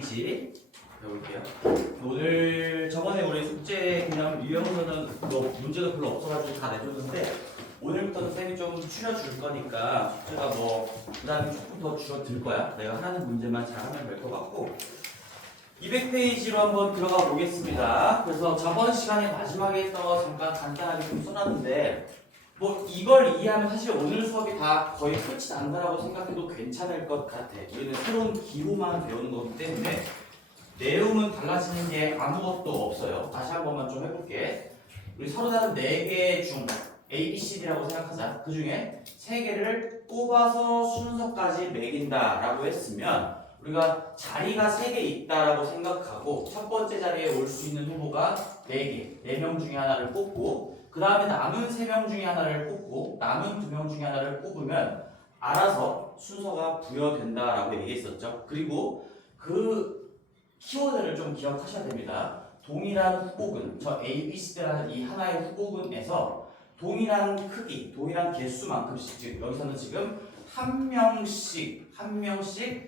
페이지 배울게요. 오늘 저번에 우리 숙제 그냥 유형서는 뭐 문제가 별로 없어가지고 다 내줬는데 오늘부터는 쌤이 좀 추려줄 거니까 숙제가 뭐 그다음에 조금 더 줄어들 거야. 내가 하는 문제만 잘하면 될 것 같고 200페이지로 한번 들어가 보겠습니다. 그래서 저번 시간에 마지막에 했던 거 잠깐 간단하게 좀 써놨는데 뭐 이걸 이해하면 사실 오늘 수업이 다 거의 끝이 난다라고 생각해도 괜찮을 것 같아. 우리는 새로운 기호만 배우는 거기 때문에 내용은 달라지는 게 아무것도 없어요. 다시 한 번만 좀 해볼게. 우리 서로 다른 4개 중 A, B, C, D라고 생각하자. 그 중에 3개를 뽑아서 순서까지 매긴다라고 했으면 우리가 자리가 3개 있다라고 생각하고 첫 번째 자리에 올 수 있는 후보가 4개, 4명 중에 하나를 뽑고 그 다음에 남은 3명 중에 하나를 뽑고 남은 2명 중에 하나를 뽑으면 알아서 순서가 부여된다라고 얘기했었죠. 그리고 그 키워드를 좀 기억하셔야 됩니다. 동일한 후보군, 저 A, B, C라는 이 하나의 후보군에서 동일한 크기, 동일한 개수만큼씩 즉 여기서는 지금 한 명씩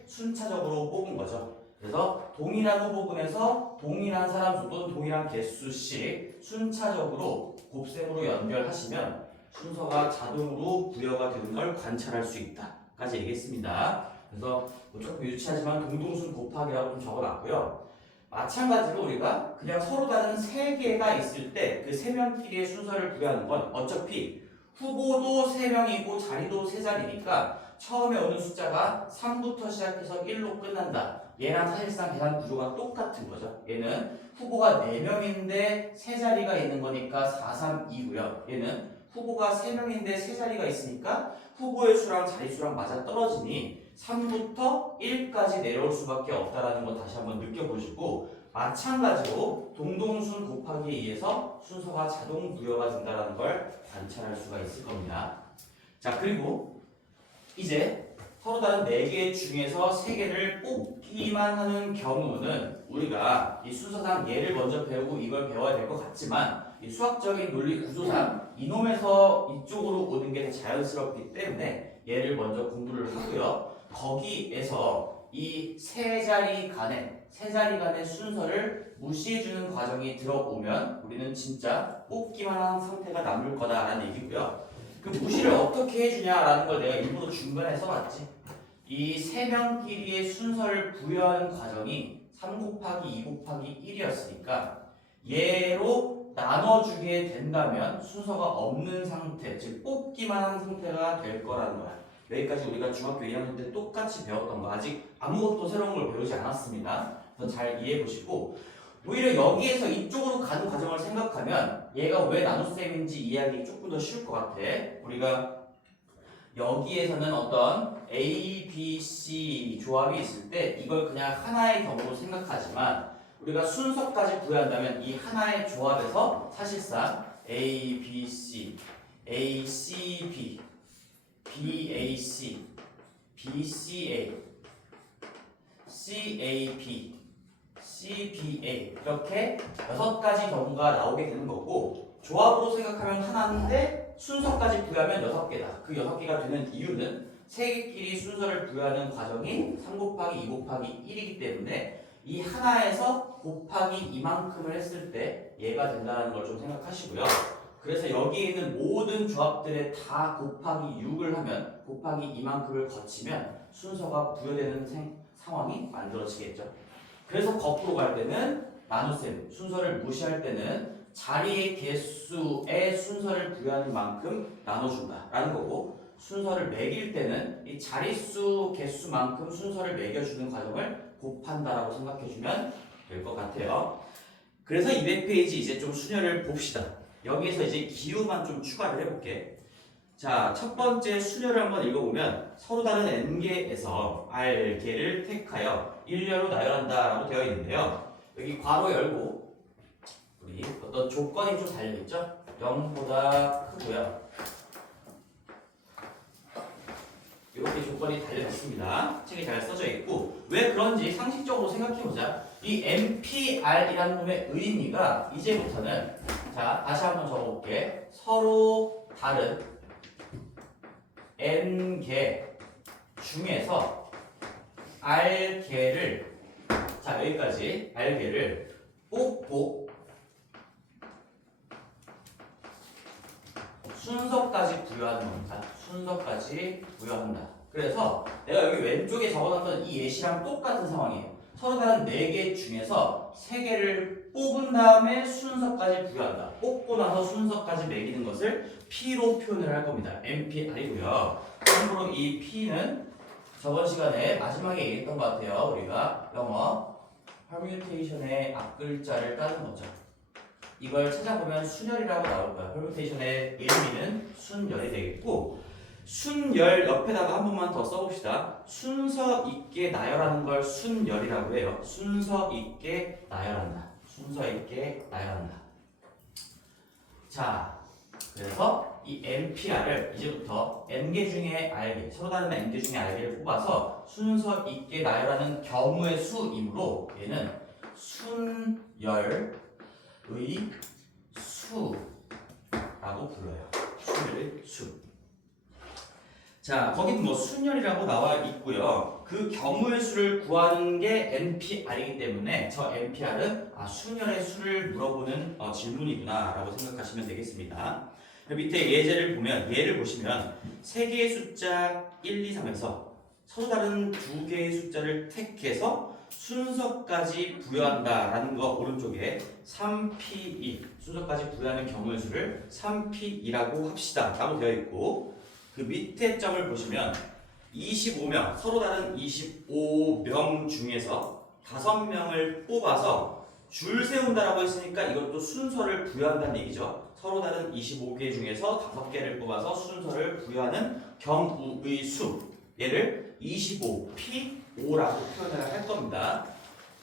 순차적으로 뽑은 거죠. 그래서 동일한 후보군에서 동일한 사람 수 또는 동일한 개수씩 순차적으로 곱셈으로 연결하시면 순서가 자동으로 부여가 되는 걸 관찰할 수 있다까지 얘기했습니다. 그래서 조금 유치하지만 동동순 곱하기라고 좀 적어놨고요. 마찬가지로 우리가 그냥 서로 다른 3개가 있을 때 그 3명끼리의 순서를 부여하는 건 어차피 후보도 3명이고 자리도 3자리니까 처음에 오는 숫자가 3부터 시작해서 1로 끝난다. 얘랑 사실상 계산 구조가 똑같은 거죠. 얘는 후보가 4명인데 3자리가 있는 거니까 4, 3, 2고요. 얘는 후보가 3명인데 3자리가 있으니까 후보의 수랑 자릿수랑 맞아 떨어지니 3부터 1까지 내려올 수밖에 없다라는 거 다시 한번 느껴보시고 마찬가지로 동동순 곱하기에 의해서 순서가 자동 부여가 된다는 걸 관찰할 수가 있을 겁니다. 자, 그리고 이제 서로 다른 4개 중에서 3개를 뽑기만 하는 경우는 우리가 이 순서상 얘를 먼저 배우고 이걸 배워야 될 것 같지만 이 수학적인 논리 구조상 이놈에서 이쪽으로 오는 게 더 자연스럽기 때문에 얘를 먼저 공부를 하고요. 거기에서 이 세 자리 간의 순서를 무시해주는 과정이 들어오면 우리는 진짜 뽑기만 한 상태가 남을 거다라는 얘기고요. 그 무시를 어떻게 해주냐라는 걸 내가 일부러 중간에 써놨지. 이 3명끼리의 순서를 부여하는 과정이 3 곱하기 2 곱하기 1이었으니까 얘로 나눠주게 된다면 순서가 없는 상태, 즉 뽑기만 한 상태가 될 거라는 거야. 여기까지 우리가 중학교 2학년 때 똑같이 배웠던 거 아직 아무것도 새로운 걸 배우지 않았습니다. 그래서 잘 이해해 보시고 오히려 여기에서 이쪽으로 가는 과정을 생각하면 얘가 왜 나눗셈인지 이해하기 조금 더 쉬울 것 같아. 우리가 여기에서는 어떤 A, B, C 조합이 있을 때 이걸 그냥 하나의 경우로 생각하지만 우리가 순서까지 부여한다면 이 하나의 조합에서 사실상 A, B, C, A, C, B, B, A, C, B, C, A, C, A, B, C, B, A 이렇게 6가지 경우가 나오게 되는 거고 조합으로 생각하면 하나인데 순서까지 부여하면 6개다. 그 6개가 되는 이유는 3개끼리 순서를 부여하는 과정이 3 곱하기 2 곱하기 1이기 때문에 이 하나에서 곱하기 이만큼을 했을 때 얘가 된다는 걸 좀 생각하시고요. 그래서 여기에 있는 모든 조합들에 다 곱하기 6을 하면 곱하기 이만큼을 거치면 순서가 부여되는 상황이 만들어지겠죠. 그래서 거꾸로 갈 때는 나눗셈, 순서를 무시할 때는 자리의 개수의 순서를 부여하는 만큼 나눠준다라는 거고 순서를 매길 때는 이 자릿수 개수만큼 순서를 매겨주는 과정을 곱한다라고 생각해주면 될 것 같아요. 그래서 200페이지 이제 좀 수녀를 봅시다. 여기에서 이제 기호만 좀 추가를 해볼게. 자, 첫 번째 수녀를 한번 읽어보면 서로 다른 n개에서 r개를 택하여 일렬로 나열한다 라고 되어 있는데요. 여기 괄호 열고 우리 어떤 조건이 좀 달려있죠? 0보다 크고요. 이렇게 조건이 달려있습니다. 책에 잘 써져 있고 왜 그런지 상식적으로 생각해보자. 이 NPR이라는 놈의 의미가 이제부터는 자 다시 한번 적어볼게. 서로 다른 n개 중에서 r개를 자, 여기까지 알게를 뽑고 순서까지 부여하는 겁니다. 순서까지 부여한다. 그래서 내가 여기 왼쪽에 적어놨던 이 예시랑 똑같은 상황이에요. 서로 다른 4개 중에서 3개를 뽑은 다음에 순서까지 부여한다. 뽑고 나서 순서까지 매기는 것을 P로 표현을 할 겁니다. NPR이고요. 참고로 이 P는 저번 시간에 마지막에 얘기했던 것 같아요. 우리가 영어 permutation의 앞글자를 따는 거죠. 이걸 찾아보면 순열이라고 나올 거야. permutation의 의미는 순열이 되겠고, 순열 옆에다가 한 번만 더 써봅시다. 순서 있게 나열하는 걸 순열이라고 해요. 순서 있게 나열한다. 순서 있게 나열한다. 자, 그래서 이 NPR을 이제부터 N개 중에 R개, 서로 다른 N개 중에 R개를 뽑아서 순서 있게 나열하는 경우의 수이므로 얘는 순열의 수라고 불러요. 순열의 수. 자, 거긴 뭐 순열이라고 나와 있고요. 그 경우의 수를 구하는 게 NPR이기 때문에 저 NPR은 순열의 수를 물어보는 질문이구나라고 생각하시면 되겠습니다. 밑에 예를 보시면 3개의 숫자 1, 2, 3에서 서로 다른 2개의 숫자를 택해서 순서까지 부여한다라는 거 오른쪽에 3P2 순서까지 부여하는 경우의 수를 3P2라고 합시다 라고 되어 있고, 그 밑에 점을 보시면 25명, 서로 다른 25명 중에서 5명을 뽑아서 줄 세운다라고 했으니까 이것도 순서를 부여한다는 얘기죠. 서로 다른 25개 중에서 5개를 뽑아서 순서를 부여하는 경우의 수, 얘를 25P5라고 표현을 할 겁니다.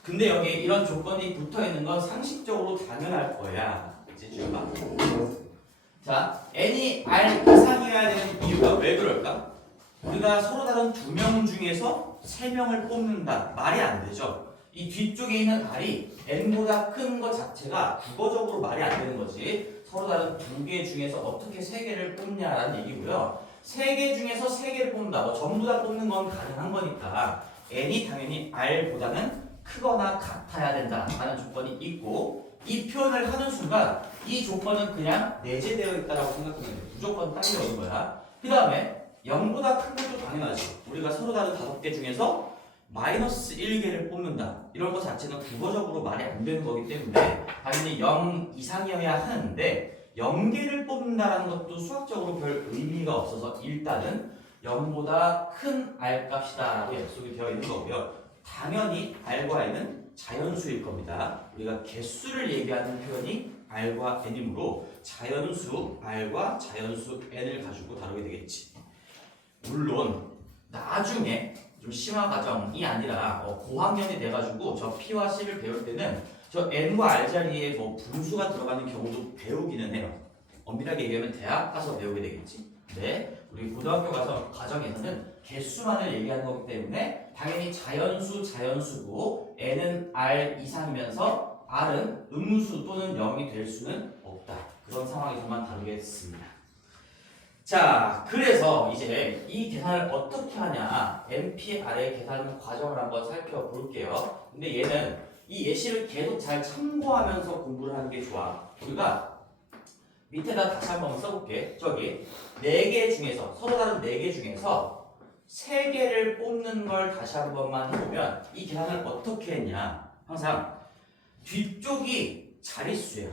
근데 여기 이런 조건이 붙어 있는 건 상식적으로 당연할 거야. 이제 좀 봐. 자, n이 r 이상이어야 되는 이유가 왜 그럴까? 우리가 서로 다른 2명 중에서 3명을 뽑는다. 말이 안 되죠. 이 뒤쪽에 있는 r이 n보다 큰 것 자체가 국어적으로 말이 안 되는 거지. 서로 다른 2개 중에서 어떻게 3개를 뽑냐라는 얘기고요. 3개 중에서 3개를 뽑는다. 뭐 전부 다 뽑는 건 가능한 거니까 n이 당연히 r보다는 크거나 같아야 된다라는 조건이 있고, 이 표현을 하는 순간 이 조건은 그냥 내재되어 있다고 생각하면 돼. 무조건 딸려 있는 거야. 그 다음에 0보다 큰 것도 당연하지. 우리가 서로 다른 5개 중에서 마이너스 1개를 뽑는다. 이런 것 자체는 국어적으로 말이 안 되는 거기 때문에 당연히 0 이상이어야 하는데 0개를 뽑는다는 것도 수학적으로 별 의미가 없어서 일단은 0보다 큰 R 값이다 라고 약속이 되어 있는 거고요. 당연히 R과 N은 자연수일 겁니다. 우리가 개수를 얘기하는 표현이 R과 N이므로 자연수 R과 자연수 N을 가지고 다루게 되겠지. 물론 나중에 좀 심화 과정이 아니라 고학년이 돼가지고 저 P와 C를 배울 때는 저 N과 R 자리에 뭐 분수가 들어가는 경우도 배우기는 해요. 엄밀하게 얘기하면 대학 가서 배우게 되겠지. 근데 우리 고등학교 가서 과정에서는 개수만을 얘기하는 거기 때문에 당연히 자연수고 N은 R 이상이면서 R은 음수 또는 0이 될 수는 없다. 그런 상황에서만 다루겠습니다. 자, 그래서 이제 이 계산을 어떻게 하냐, NPR의 계산 과정을 한번 살펴볼게요. 근데 얘는 이 예시를 계속 잘 참고하면서 공부를 하는 게 좋아. 우리가 밑에다 다시 한번 써볼게. 저기 4개 중에서 서로 다른 4개 중에서 3개를 뽑는 걸 다시 한 번만 해보면 이 계산을 어떻게 했냐, 항상 뒤쪽이 자릿수야.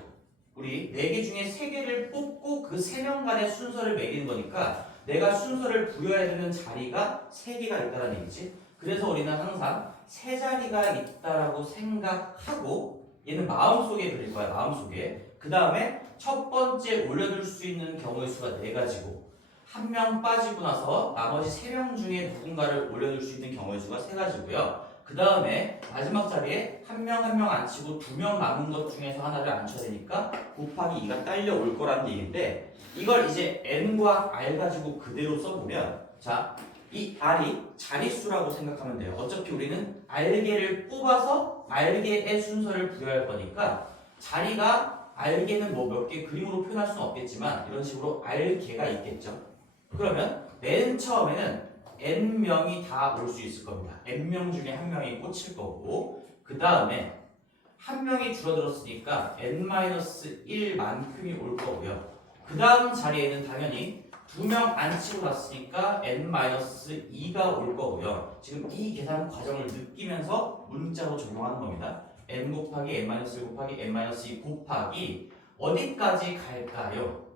우리 4개 중에 3개를 뽑고 그 3명 간의 순서를 매기는 거니까 내가 순서를 부여해야 되는 자리가 3개가 있다는 얘기지. 그래서 우리는 항상 3자리가 있다라고 생각하고 얘는 마음속에 그릴 거야. 마음속에. 그 다음에 첫 번째 올려둘 수 있는 경우의 수가 4가지고 한 명 빠지고 나서 나머지 3명 중에 누군가를 올려둘 수 있는 경우의 수가 3가지고요. 그 다음에 마지막 자리에 한 명 한 명 안 치고 2명 남은 것 중에서 하나를 앉혀야 되니까 곱하기 2가 딸려올 거라는 얘기인데, 이걸 이제 n과 r 가지고 그대로 써보면, 자, 이 r이 자릿수라고 생각하면 돼요. 어차피 우리는 r개를 뽑아서 r개의 순서를 부여할 거니까 자리가 r개는 뭐 몇 개 그림으로 표현할 수는 없겠지만 이런 식으로 r개가 있겠죠. 그러면 맨 처음에는 n명이 다 올 수 있을 겁니다. n명 중에 한 명이 꽂힐 거고, 그 다음에 한 명이 줄어들었으니까 n-1만큼이 올 거고요. 그 다음 자리에는 당연히 2명 안 치고 갔으니까 n-2가 올 거고요. 지금 이 계산 과정을 느끼면서 문자로 적용하는 겁니다. n 곱하기 n-1 곱하기 n-2 곱하기 어디까지 갈까요?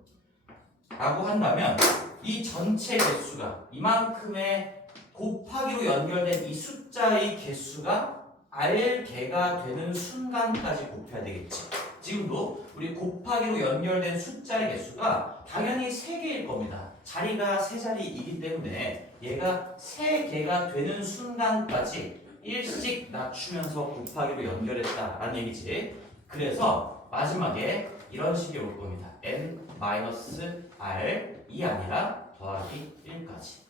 라고 한다면 이 전체 개수가 이만큼의 곱하기로 연결된 이 숫자의 개수가 r개가 되는 순간까지 곱해야 되겠지. 지금도 우리 곱하기로 연결된 숫자의 개수가 당연히 3개일 겁니다. 자리가 3자리이기 때문에 얘가 3개가 되는 순간까지 1씩 낮추면서 곱하기로 연결했다라는 얘기지. 그래서 마지막에 이런 식이 올 겁니다. n-r이 아니라 더하기 1까지.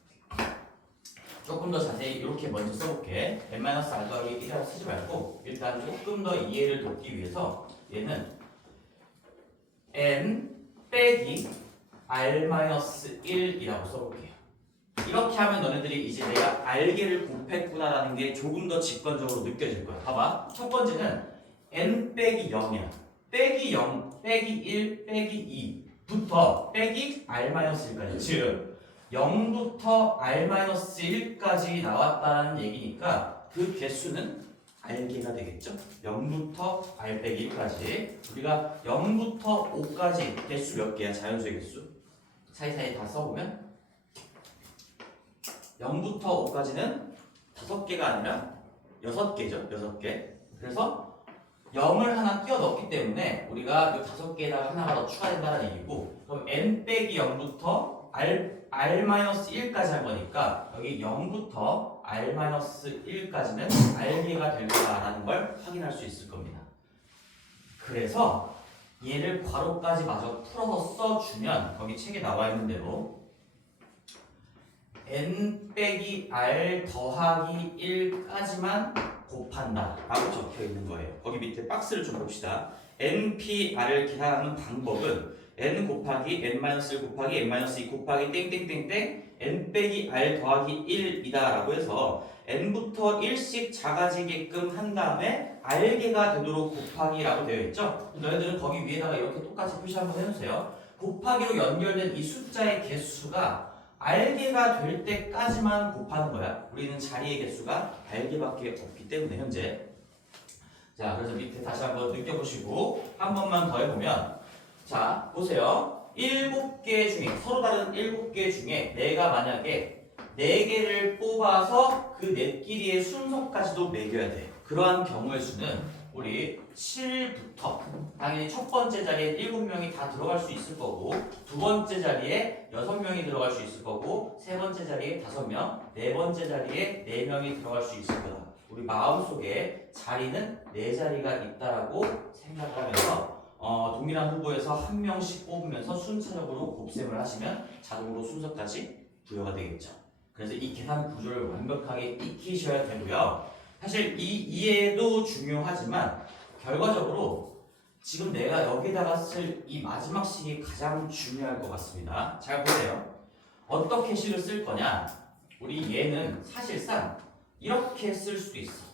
조금 더 자세히 이렇게 먼저 써볼게. n-r 더하기 1이라고 쓰지 말고 일단 조금 더 이해를 돕기 위해서 얘는 n 빼기 r-1이라고 써볼게요. 이렇게 하면 너네들이 이제 내가 r개를 곱했구나라는 게 조금 더 직관적으로 느껴질 거야. 봐봐. 첫 번째는 n 빼기 0이야. 빼기 0, 빼기 1, 빼기 2부터 빼기 r-1까지. 즉 0부터 r-1까지 나왔다는 얘기니까 그 개수는 r개가 되겠죠? 0부터 r 빼기 1까지. 우리가 0부터 5까지 개수 몇 개야? 자연수의 개수. 사이사이 다 써보면 0부터 5까지는 5개가 아니라 6개죠. 6개. 그래서 0을 하나 끼워 넣었기 때문에 우리가 이 5개에다가 하나가 더 추가된다는 얘기고, 그럼 n 빼기 0부터 r-1까지 할 거니까 여기 0부터 r-1까지는 r개가 될 거라는 걸 확인할 수 있을 겁니다. 그래서 얘를 괄호까지 마저 풀어서 써주면 거기 책에 나와 있는 대로 n 빼기 r 더하기 1까지만 곱한다 라고 적혀 있는 거예요. 거기 밑에 박스를 좀 봅시다. npr을 계산하는 방법은 n 곱하기 n-1 곱하기 n-2 곱하기 땡땡땡땡 n 빼기 r 더하기 1이다 라고 해서 n부터 1씩 작아지게끔 한 다음에 r개가 되도록 곱하기라고 되어 있죠. 너희들은 거기 위에다가 이렇게 똑같이 표시 한번 해주세요. 곱하기로 연결된 이 숫자의 개수가 r개가 될 때까지만 곱하는 거야. 우리는 자리의 개수가 r개밖에 없기 때문에 현재. 자, 그래서 밑에 다시 한번 느껴보시고 한 번만 더 해보면, 자 보세요. 7개 중에 서로 다른 7개 중에 내가 만약에 4개를 뽑아서 그 4끼리의 순서까지도 매겨야 돼. 그러한 경우의 수는 우리 7부터 당연히 첫 번째 자리에 7명이 다 들어갈 수 있을 거고, 두 번째 자리에 6명이 들어갈 수 있을 거고, 세 번째 자리에 5명, 네 번째 자리에 4명이 들어갈 수 있을 거다. 우리 마음속에 자리는 4자리가 있다라고 생각을 하면서 동일한 후보에서 한 명씩 뽑으면서 순차적으로 곱셈을 하시면 자동으로 순서까지 부여가 되겠죠. 그래서 이 계산 구조를 완벽하게 익히셔야 되고요. 사실 이 이해도 중요하지만 결과적으로 지금 내가 여기다가 쓸 이 마지막 식이 가장 중요할 것 같습니다. 잘 보세요. 어떻게 식을 쓸 거냐? 우리 얘는 사실상 이렇게 쓸 수도 있어.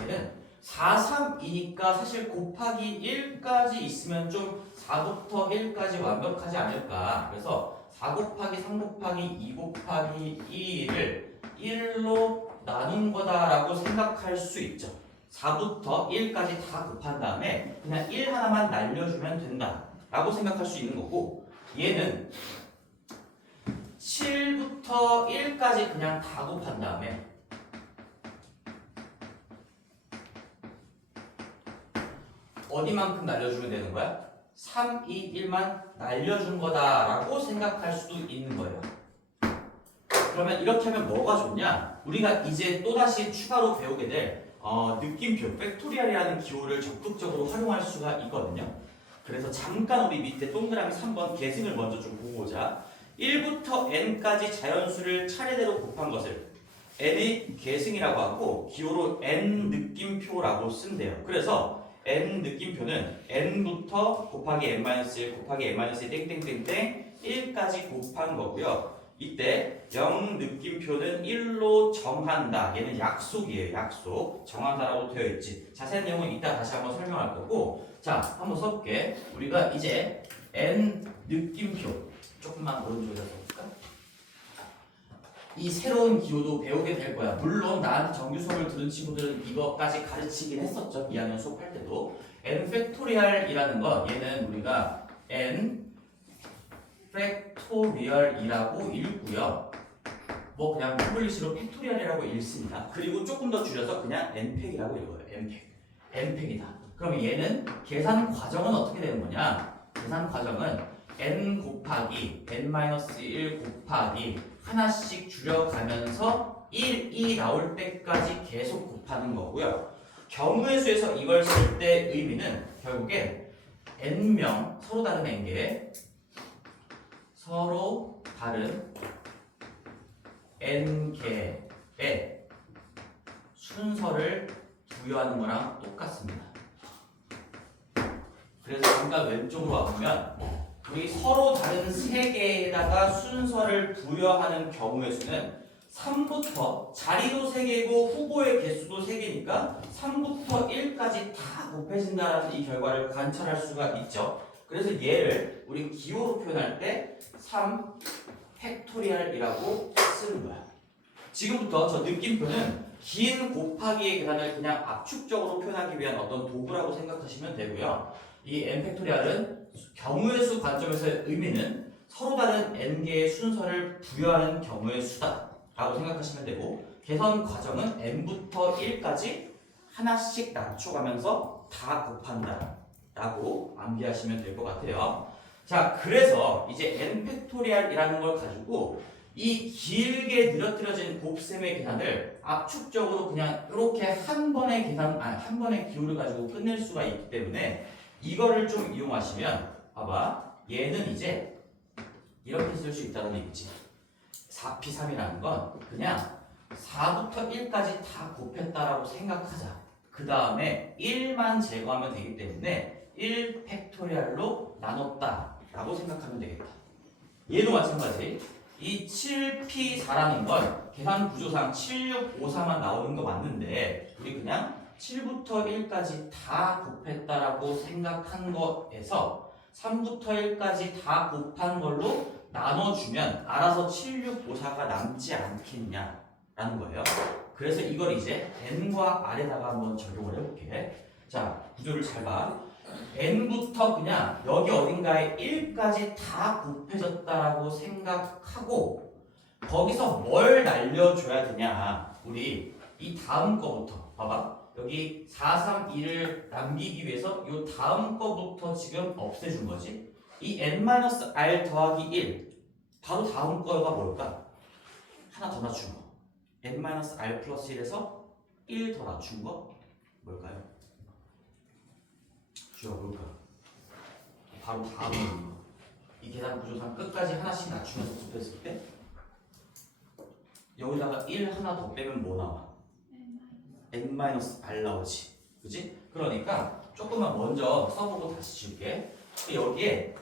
얘는 4, 3이니까 사실 곱하기 1까지 있으면 좀 4부터 1까지 완벽하지 않을까. 그래서 4 곱하기 3 곱하기 2 곱하기 2를 1로 나눈 거다라고 생각할 수 있죠. 4부터 1까지 다 곱한 다음에 그냥 1 하나만 날려주면 된다 라고 생각할 수 있는 거고, 얘는 7부터 1까지 그냥 다 곱한 다음에 어디만큼 날려주면 되는 거야? 3, 2, 1만 날려준 거다라고 생각할 수도 있는 거예요. 그러면 이렇게 하면 뭐가 좋냐? 우리가 이제 또다시 추가로 배우게 될 느낌표, 팩토리얼이라는 기호를 적극적으로 활용할 수가 있거든요. 그래서 잠깐 우리 밑에 동그라미 3번 계승을 먼저 좀 보고 오자. 1부터 n까지 자연수를 차례대로 곱한 것을 n의 계승이라고 하고 기호로 n 느낌표라고 쓴대요. 그래서 n 느낌표는 n부터 곱하기 n-1 곱하기 n-2 땡땡땡땡 1까지 곱한 거고요. 이때 0 느낌표는 1로 정한다. 얘는 약속이에요. 약속. 정한다라고 되어 있지. 자세한 내용은 이따 다시 한번 설명할 거고. 자, 한번 써볼게. 우리가 이제 n 느낌표 조금만 오른쪽에다 써볼까? 이 새로운 기호도 배우게 될 거야. 물론 나한테 정규 수업을 들은 친구들은 이거까지 가르치긴 했었죠. 2학년 수업할 때도. n 팩토리얼이라는 건 얘는 우리가 n 팩토리얼이라고 읽고요. 뭐 그냥 잉글리시로 팩토리얼이라고 읽습니다. 그리고 조금 더 줄여서 그냥 n팩이라고 읽어요. n팩이다. 그럼 얘는 계산 과정은 어떻게 되는 거냐? 계산 과정은 n 곱하기 n-1 곱하기 하나씩 줄여가면서 1이 나올 때까지 계속 곱하는 거고요. 경우의 수에서 이걸 쓸 때 의미는 결국에 n명 서로 다른 n개 서로 다른 n개의 순서를 부여하는 거랑 똑같습니다. 그래서 잠깐 왼쪽으로 와보면 우리 서로 다른 세 개에다가 순서를 부여하는 경우의 수는 3부터 자리도 3개고 후보의 개수도 3개니까 3부터 1까지 다 곱해진다는 이 결과를 관찰할 수가 있죠. 그래서 얘를 우리 기호로 표현할 때 3 팩토리얼이라고 쓰는 거야. 지금부터 저 느낌표는 긴 곱하기의 계산을 그냥 압축적으로 표현하기 위한 어떤 도구라고 생각하시면 되고요. 이 n 팩토리얼은 경우의 수 관점에서의 의미는 서로 다른 n개의 순서를 부여하는 경우의 수다 라고 생각하시면 되고, 계산 과정은 n부터 1까지 하나씩 낮춰가면서 다 곱한다 라고 암기하시면 될 것 같아요. 자, 그래서 이제 n 팩토리얼이라는 걸 가지고 이 길게 늘어뜨려진 곱셈의 계산을 압축적으로 그냥 이렇게 한 번의 한 번의 기호를 가지고 끝낼 수가 있기 때문에 이거를 좀 이용하시면, 봐봐, 얘는 이제 이렇게 쓸 수 있다는 얘기지. 4p3이라는 건 그냥 4부터 1까지 다 곱했다라고 생각하자. 그 다음에 1만 제거하면 되기 때문에 1 팩토리얼로 나눴다 라고 생각하면 되겠다. 얘도 마찬가지. 이 7p4라는 건 계산 구조상 7654만 나오는 거 맞는데 우리 그냥 7부터 1까지 다 곱했다라고 생각한 거에서 3부터 1까지 다 곱한 걸로 나눠주면 알아서 7654가 남지 않겠냐라는 거예요. 그래서 이걸 이제 n과 r에다가 한번 적용을 해볼게. 자, 구조를 잘 봐. n부터 그냥 여기 어딘가에 1까지 다 곱해졌다라고 생각하고 거기서 뭘 날려줘야 되냐. 우리 이 다음 거부터 봐봐. 여기 4, 3, 2를 남기기 위해서 이 다음 거부터 지금 없애준 거지. 이 n-r 더하기 1 바로 다음 거가 뭘까? 하나 더 낮춘 거. n-r 플러스 1에서 1 더 낮춘 거 뭘까요? 주어가 뭘까? 바로 다음 거. 이 계산 구조상 끝까지 하나씩 낮추면서 곱했을 때 여기다가 1 하나 더 빼면 뭐 나와? n-r 나오지. 그지? 그러니까 조금만 먼저 써보고 다시 줄게. 여기에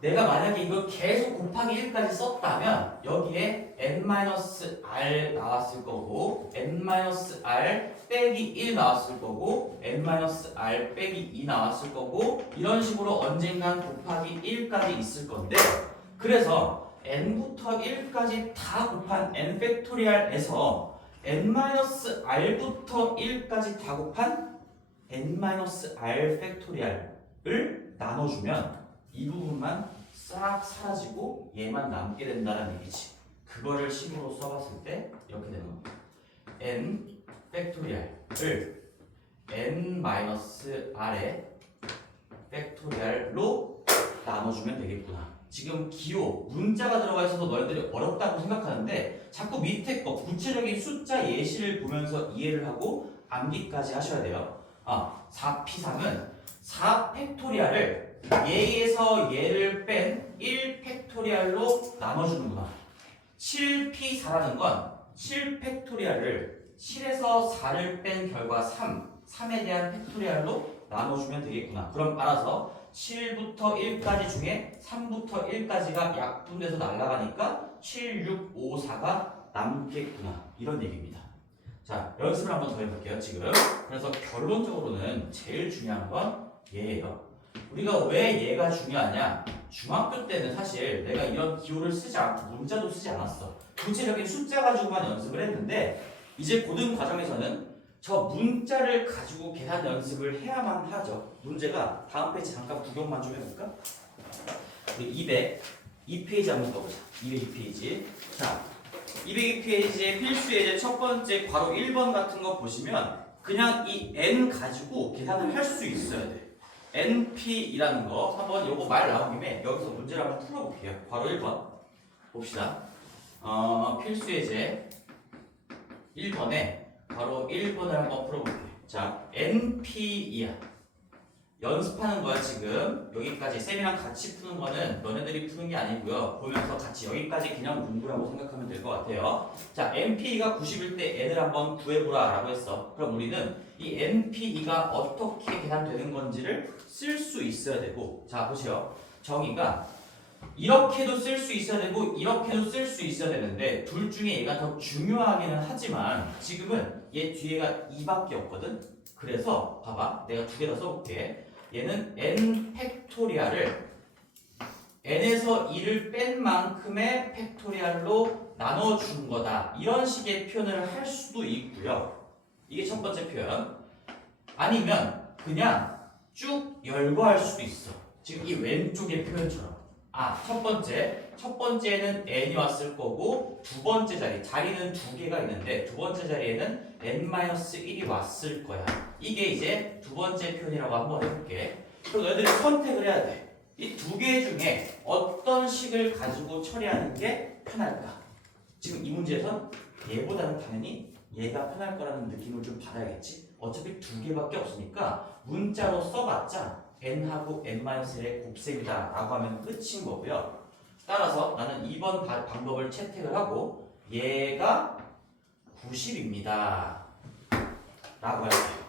내가 만약에 이걸 계속 곱하기 1까지 썼다면 여기에 n-r 나왔을 거고 n-r 빼기 1 나왔을 거고 n-r 빼기 2 나왔을 거고 이런 식으로 언젠간 곱하기 1까지 있을 건데, 그래서 n부터 1까지 다 곱한 n 팩토리얼에서 n-r부터 1까지 다 곱한 n-r 팩토리얼을 나눠주면 이 부분만 싹 사라지고 얘만 남게 된다는 얘기지. 그거를 식으로 써봤을 때 이렇게 되는 겁니다. n 팩토리얼을 n-r의 팩토리얼로 나눠주면 되겠구나. 지금 기호, 문자가 들어가 있어서 너희들이 어렵다고 생각하는데 자꾸 밑에 거 구체적인 숫자 예시를 보면서 이해를 하고 암기까지 하셔야 돼요. 4p3은 4 팩토리얼을 얘에서 얘를 뺀 1 팩토리얼로 나눠주는구나. 7p4라는 건 7 팩토리얼을 7에서 4를 뺀 결과 3, 3에 대한 팩토리얼로 나눠주면 되겠구나. 그럼 알아서 7부터 1까지 중에 3부터 1까지가 약분돼서 날아가니까 7, 6, 5, 4가 남겠구나. 이런 얘기입니다. 자, 연습을 한번 더 해볼게요, 지금. 그래서 결론적으로는 제일 중요한 건 얘예요. 우리가 왜 얘가 중요하냐? 중학교 때는 사실 내가 이런 기호를 쓰지 않고 문자도 쓰지 않았어. 구체적인 숫자 가지고만 연습을 했는데 이제 고등 과정에서는 저 문자를 가지고 계산 연습을 해야만 하죠. 문제가 다음 페이지 잠깐 구경만 좀 해볼까? 202페이지 한번 써보자. 202페이지. 자, 202페이지의 필수 예제 첫 번째 괄호 1번 같은 거 보시면 그냥 이 n 가지고 계산을 할 수 있어야 돼. np이라는 거 한번 요거 말 나온 김에 여기서 문제를 한번 풀어볼게요. 괄호 1번 봅시다. 필수 예제 1번에 괄호 1번을 한번 풀어볼게요. 자, np이야. 연습하는 거야 지금. 여기까지 쌤이랑 같이 푸는 거는 너네들이 푸는 게 아니고요. 보면서 같이 여기까지 그냥 공부라고 생각하면 될 것 같아요. 자, np가 90일 때 n을 한번 구해보라 라고 했어. 그럼 우리는 이 np가 어떻게 계산되는 건지를 쓸 수 있어야 되고, 자 보세요. 정의가 이렇게도 쓸 수 있어야 되고 이렇게도 쓸 수 있어야 되는데 둘 중에 얘가 더 중요하기는 하지만 지금은 얘 뒤에가 2밖에 없거든. 그래서 봐봐, 내가 두 개 더 써볼게. 얘는 n 팩토리얼을 n에서 2를 뺀 만큼의 팩토리얼로 나눠준 거다. 이런 식의 표현을 할 수도 있고요. 이게 첫 번째 표현. 아니면 그냥 쭉 열거할 수도 있어. 지금 이 왼쪽의 표현처럼. 첫 번째는 n이 왔을 거고 두 번째 자리는 두 개가 있는데 두 번째 자리에는 n-1이 왔을 거야. 이게 이제 두 번째 표현이라고 한번 해볼게. 그럼 너희들이 선택을 해야 돼. 이 두 개 중에 어떤 식을 가지고 처리하는 게 편할까? 지금 이 문제에선 얘보다는 당연히 얘가 편할 거라는 느낌을 좀 받아야겠지. 어차피 두 개밖에 없으니까 문자로 써봤자 n하고 n-1의 곱셈이다 라고 하면 끝인 거고요. 따라서 나는 2번 방법을 채택을 하고 얘가 90입니다 라고 할게요.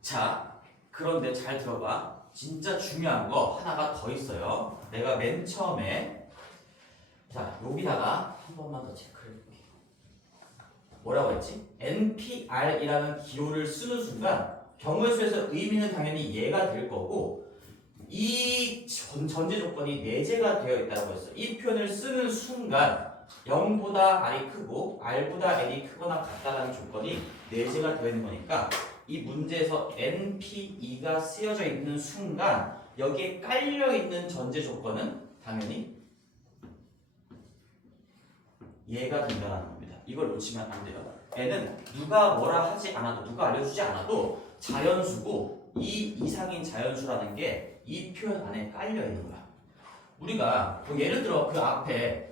자, 그런데 잘 들어봐. 진짜 중요한 거 하나가 더 있어요. 내가 맨 처음에 자 여기다가 한 번만 더 체크를 해볼게요. 뭐라고 했지? npr이라는 기호를 쓰는 순간 경우의 수에서 의미는 당연히 얘가 될 거고 이 전제 조건이 내재가 되어 있다고 했어. 이 표현을 쓰는 순간 0보다 r이 크고 r보다 n이 크거나 같다라는 조건이 내재가 되어 있는 거니까 이 문제에서 np2가 쓰여져 있는 순간 여기에 깔려 있는 전제 조건은 당연히 얘가 된다는 겁니다. 이걸 놓치면 안 돼요. n은 누가 뭐라 하지 않아도 누가 알려주지 않아도 자연수고 이 이상인 자연수라는 게 이 표현 안에 깔려 있는 거야. 우리가 예를 들어 그 앞에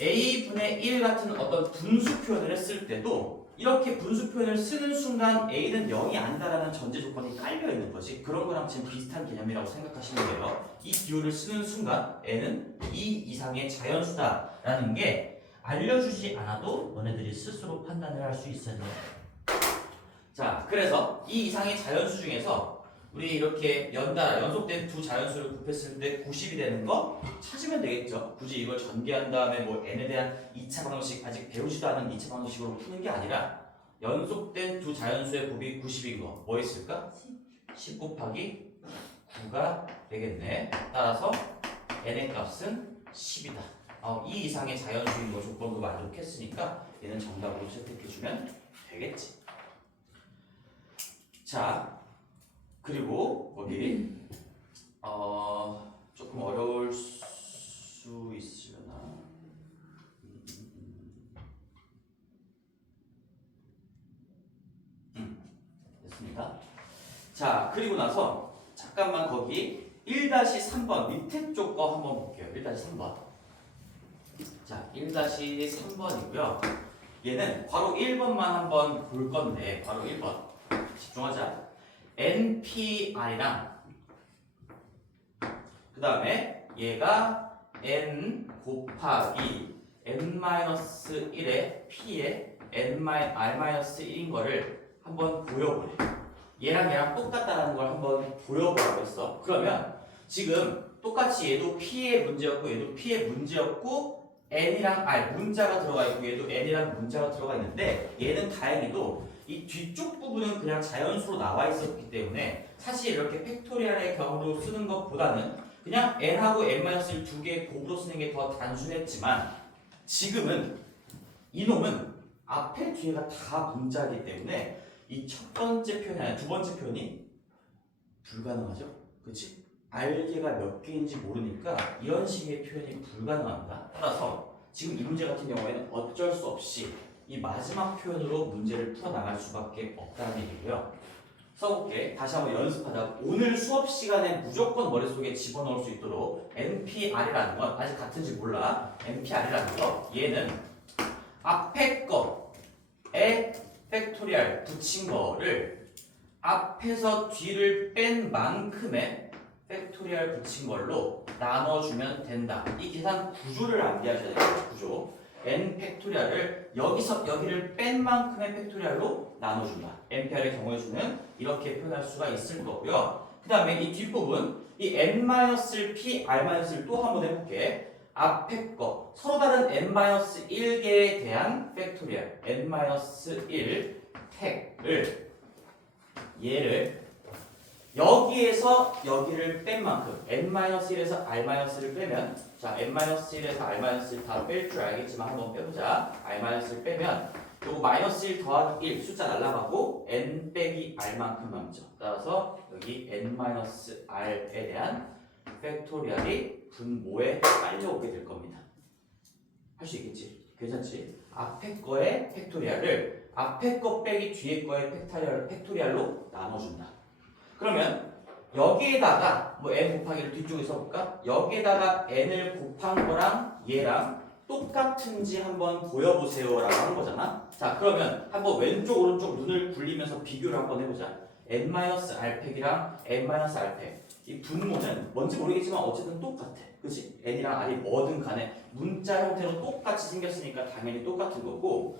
a분의 1 같은 어떤 분수 표현을 했을 때도 이렇게 분수 표현을 쓰는 순간 a는 0이 아니다라는 전제 조건이 깔려 있는 거지. 그런 거랑 지금 비슷한 개념이라고 생각하시면 돼요. 이 기호를 쓰는 순간 n은 2 이상의 자연수다라는 게 알려주지 않아도 너네들이 스스로 판단을 할 수 있어야 돼요. 자, 그래서 이 이상의 자연수 중에서 우리 이렇게 연달아 연속된 두 자연수를 곱했을 때 90이 되는 거 찾으면 되겠죠. 굳이 이걸 전개한 다음에 뭐 n에 대한 2차 방정식 아직 배우지도 않은 2차 방정식으로 푸는 게 아니라 연속된 두 자연수의 곱이 90인 거 뭐 있을까? 10 곱하기 9가 되겠네. 따라서 n의 값은 10이다. 이 이상의 자연수인 거 조건도 만족했으니까 얘는 정답으로 채택해주면 되겠지. 자, 그리고 거기 조금 어려울 수 있으려나? 됐습니다. 자, 그리고 나서 잠깐만 거기 1-3번 밑에 쪽 거 한번 볼게요. 1-3번. 자, 1-3번이고요. 얘는 괄호 1번만 한번 볼 건데 괄호 1번 집중하자. npr이랑 그 다음에 얘가 n 곱하기 n-1의 p의 r-1인 거를 한번 보여보래. 얘랑 똑같다라는 걸 한번 보여보라고 했어. 그러면 지금 똑같이 얘도 P의 문제였고 얘도 P의 문제였고 N이랑 문자가 들어가 있고 얘도 N이랑 문자가 들어가 있는데 얘는 다행히도 이 뒤쪽 부분은 그냥 자연수로 나와 있었기 때문에 사실 이렇게 팩토리얼의 경우로 쓰는 것보다는 그냥 N하고 N-1 두 개의 곱으로 쓰는 게 더 단순했지만 지금은 이놈은 앞에 뒤에가 다 문자이기 때문에 이 첫 번째 표현이 아니라 두 번째 표현이 불가능하죠? 그치? 알개가 몇 개인지 모르니까 이런 식의 표현이 불가능합니다. 따라서 지금 이 문제 같은 경우에는 어쩔 수 없이 이 마지막 표현으로 문제를 풀어나갈 수밖에 없다는 얘기고요. 써볼게. 다시 한번 연습하자. 오늘 수업 시간에 무조건 머릿속에 집어넣을 수 있도록 NPR이라는 건 아직 같은지 몰라. NPR이라는 거 얘는 앞에 거에 팩토리얼 붙인 거를 앞에서 뒤를 뺀 만큼의 팩토리얼 붙인 걸로 나눠주면 된다. 이 계산 구조를 암기하셔야 돼요. 구조. n 팩토리얼을 여기서 여기를 뺀 만큼의 팩토리얼로 나눠준다. NPR의 경우에는 이렇게 표현할 수가 있을 거고요. 그 다음에 이 뒷부분 이 n-p, r-를 또 한번 해볼게. 앞에 거 서로 다른 n-1개에 대한 팩토리얼 n-1 택을 얘를 여기에서 여기를 뺀 만큼 n-1에서 r-를 빼면 자 n-1에서 r-를 다 뺄 줄 알겠지만 한번 빼보자. r-를 빼면 요거 -1 더하기 1 숫자 날라가고 n 빼기 r만큼 남죠. 따라서 여기 n-r에 대한 팩토리얼이 분모에 깔려오게 될 겁니다. 할 수 있겠지? 괜찮지? 앞에 거의 팩토리얼을 앞에 거 빼기 뒤에 거의 팩토리얼로 나눠준다. 그러면 여기에다가 뭐 n 곱하기를 뒤쪽에 써볼까? 여기에다가 n을 곱한 거랑 얘랑 똑같은지 한번 보여보세요 라고 하는 거잖아. 자 그러면 한번 왼쪽 오른쪽 눈을 굴리면서 비교를 한번 해보자. n-r팩이랑 n-r팩 이 분모는 뭔지 모르겠지만 어쨌든 똑같아. 그치? n이랑 r이 뭐든 간에 문자 형태로 똑같이 생겼으니까 당연히 똑같은 거고.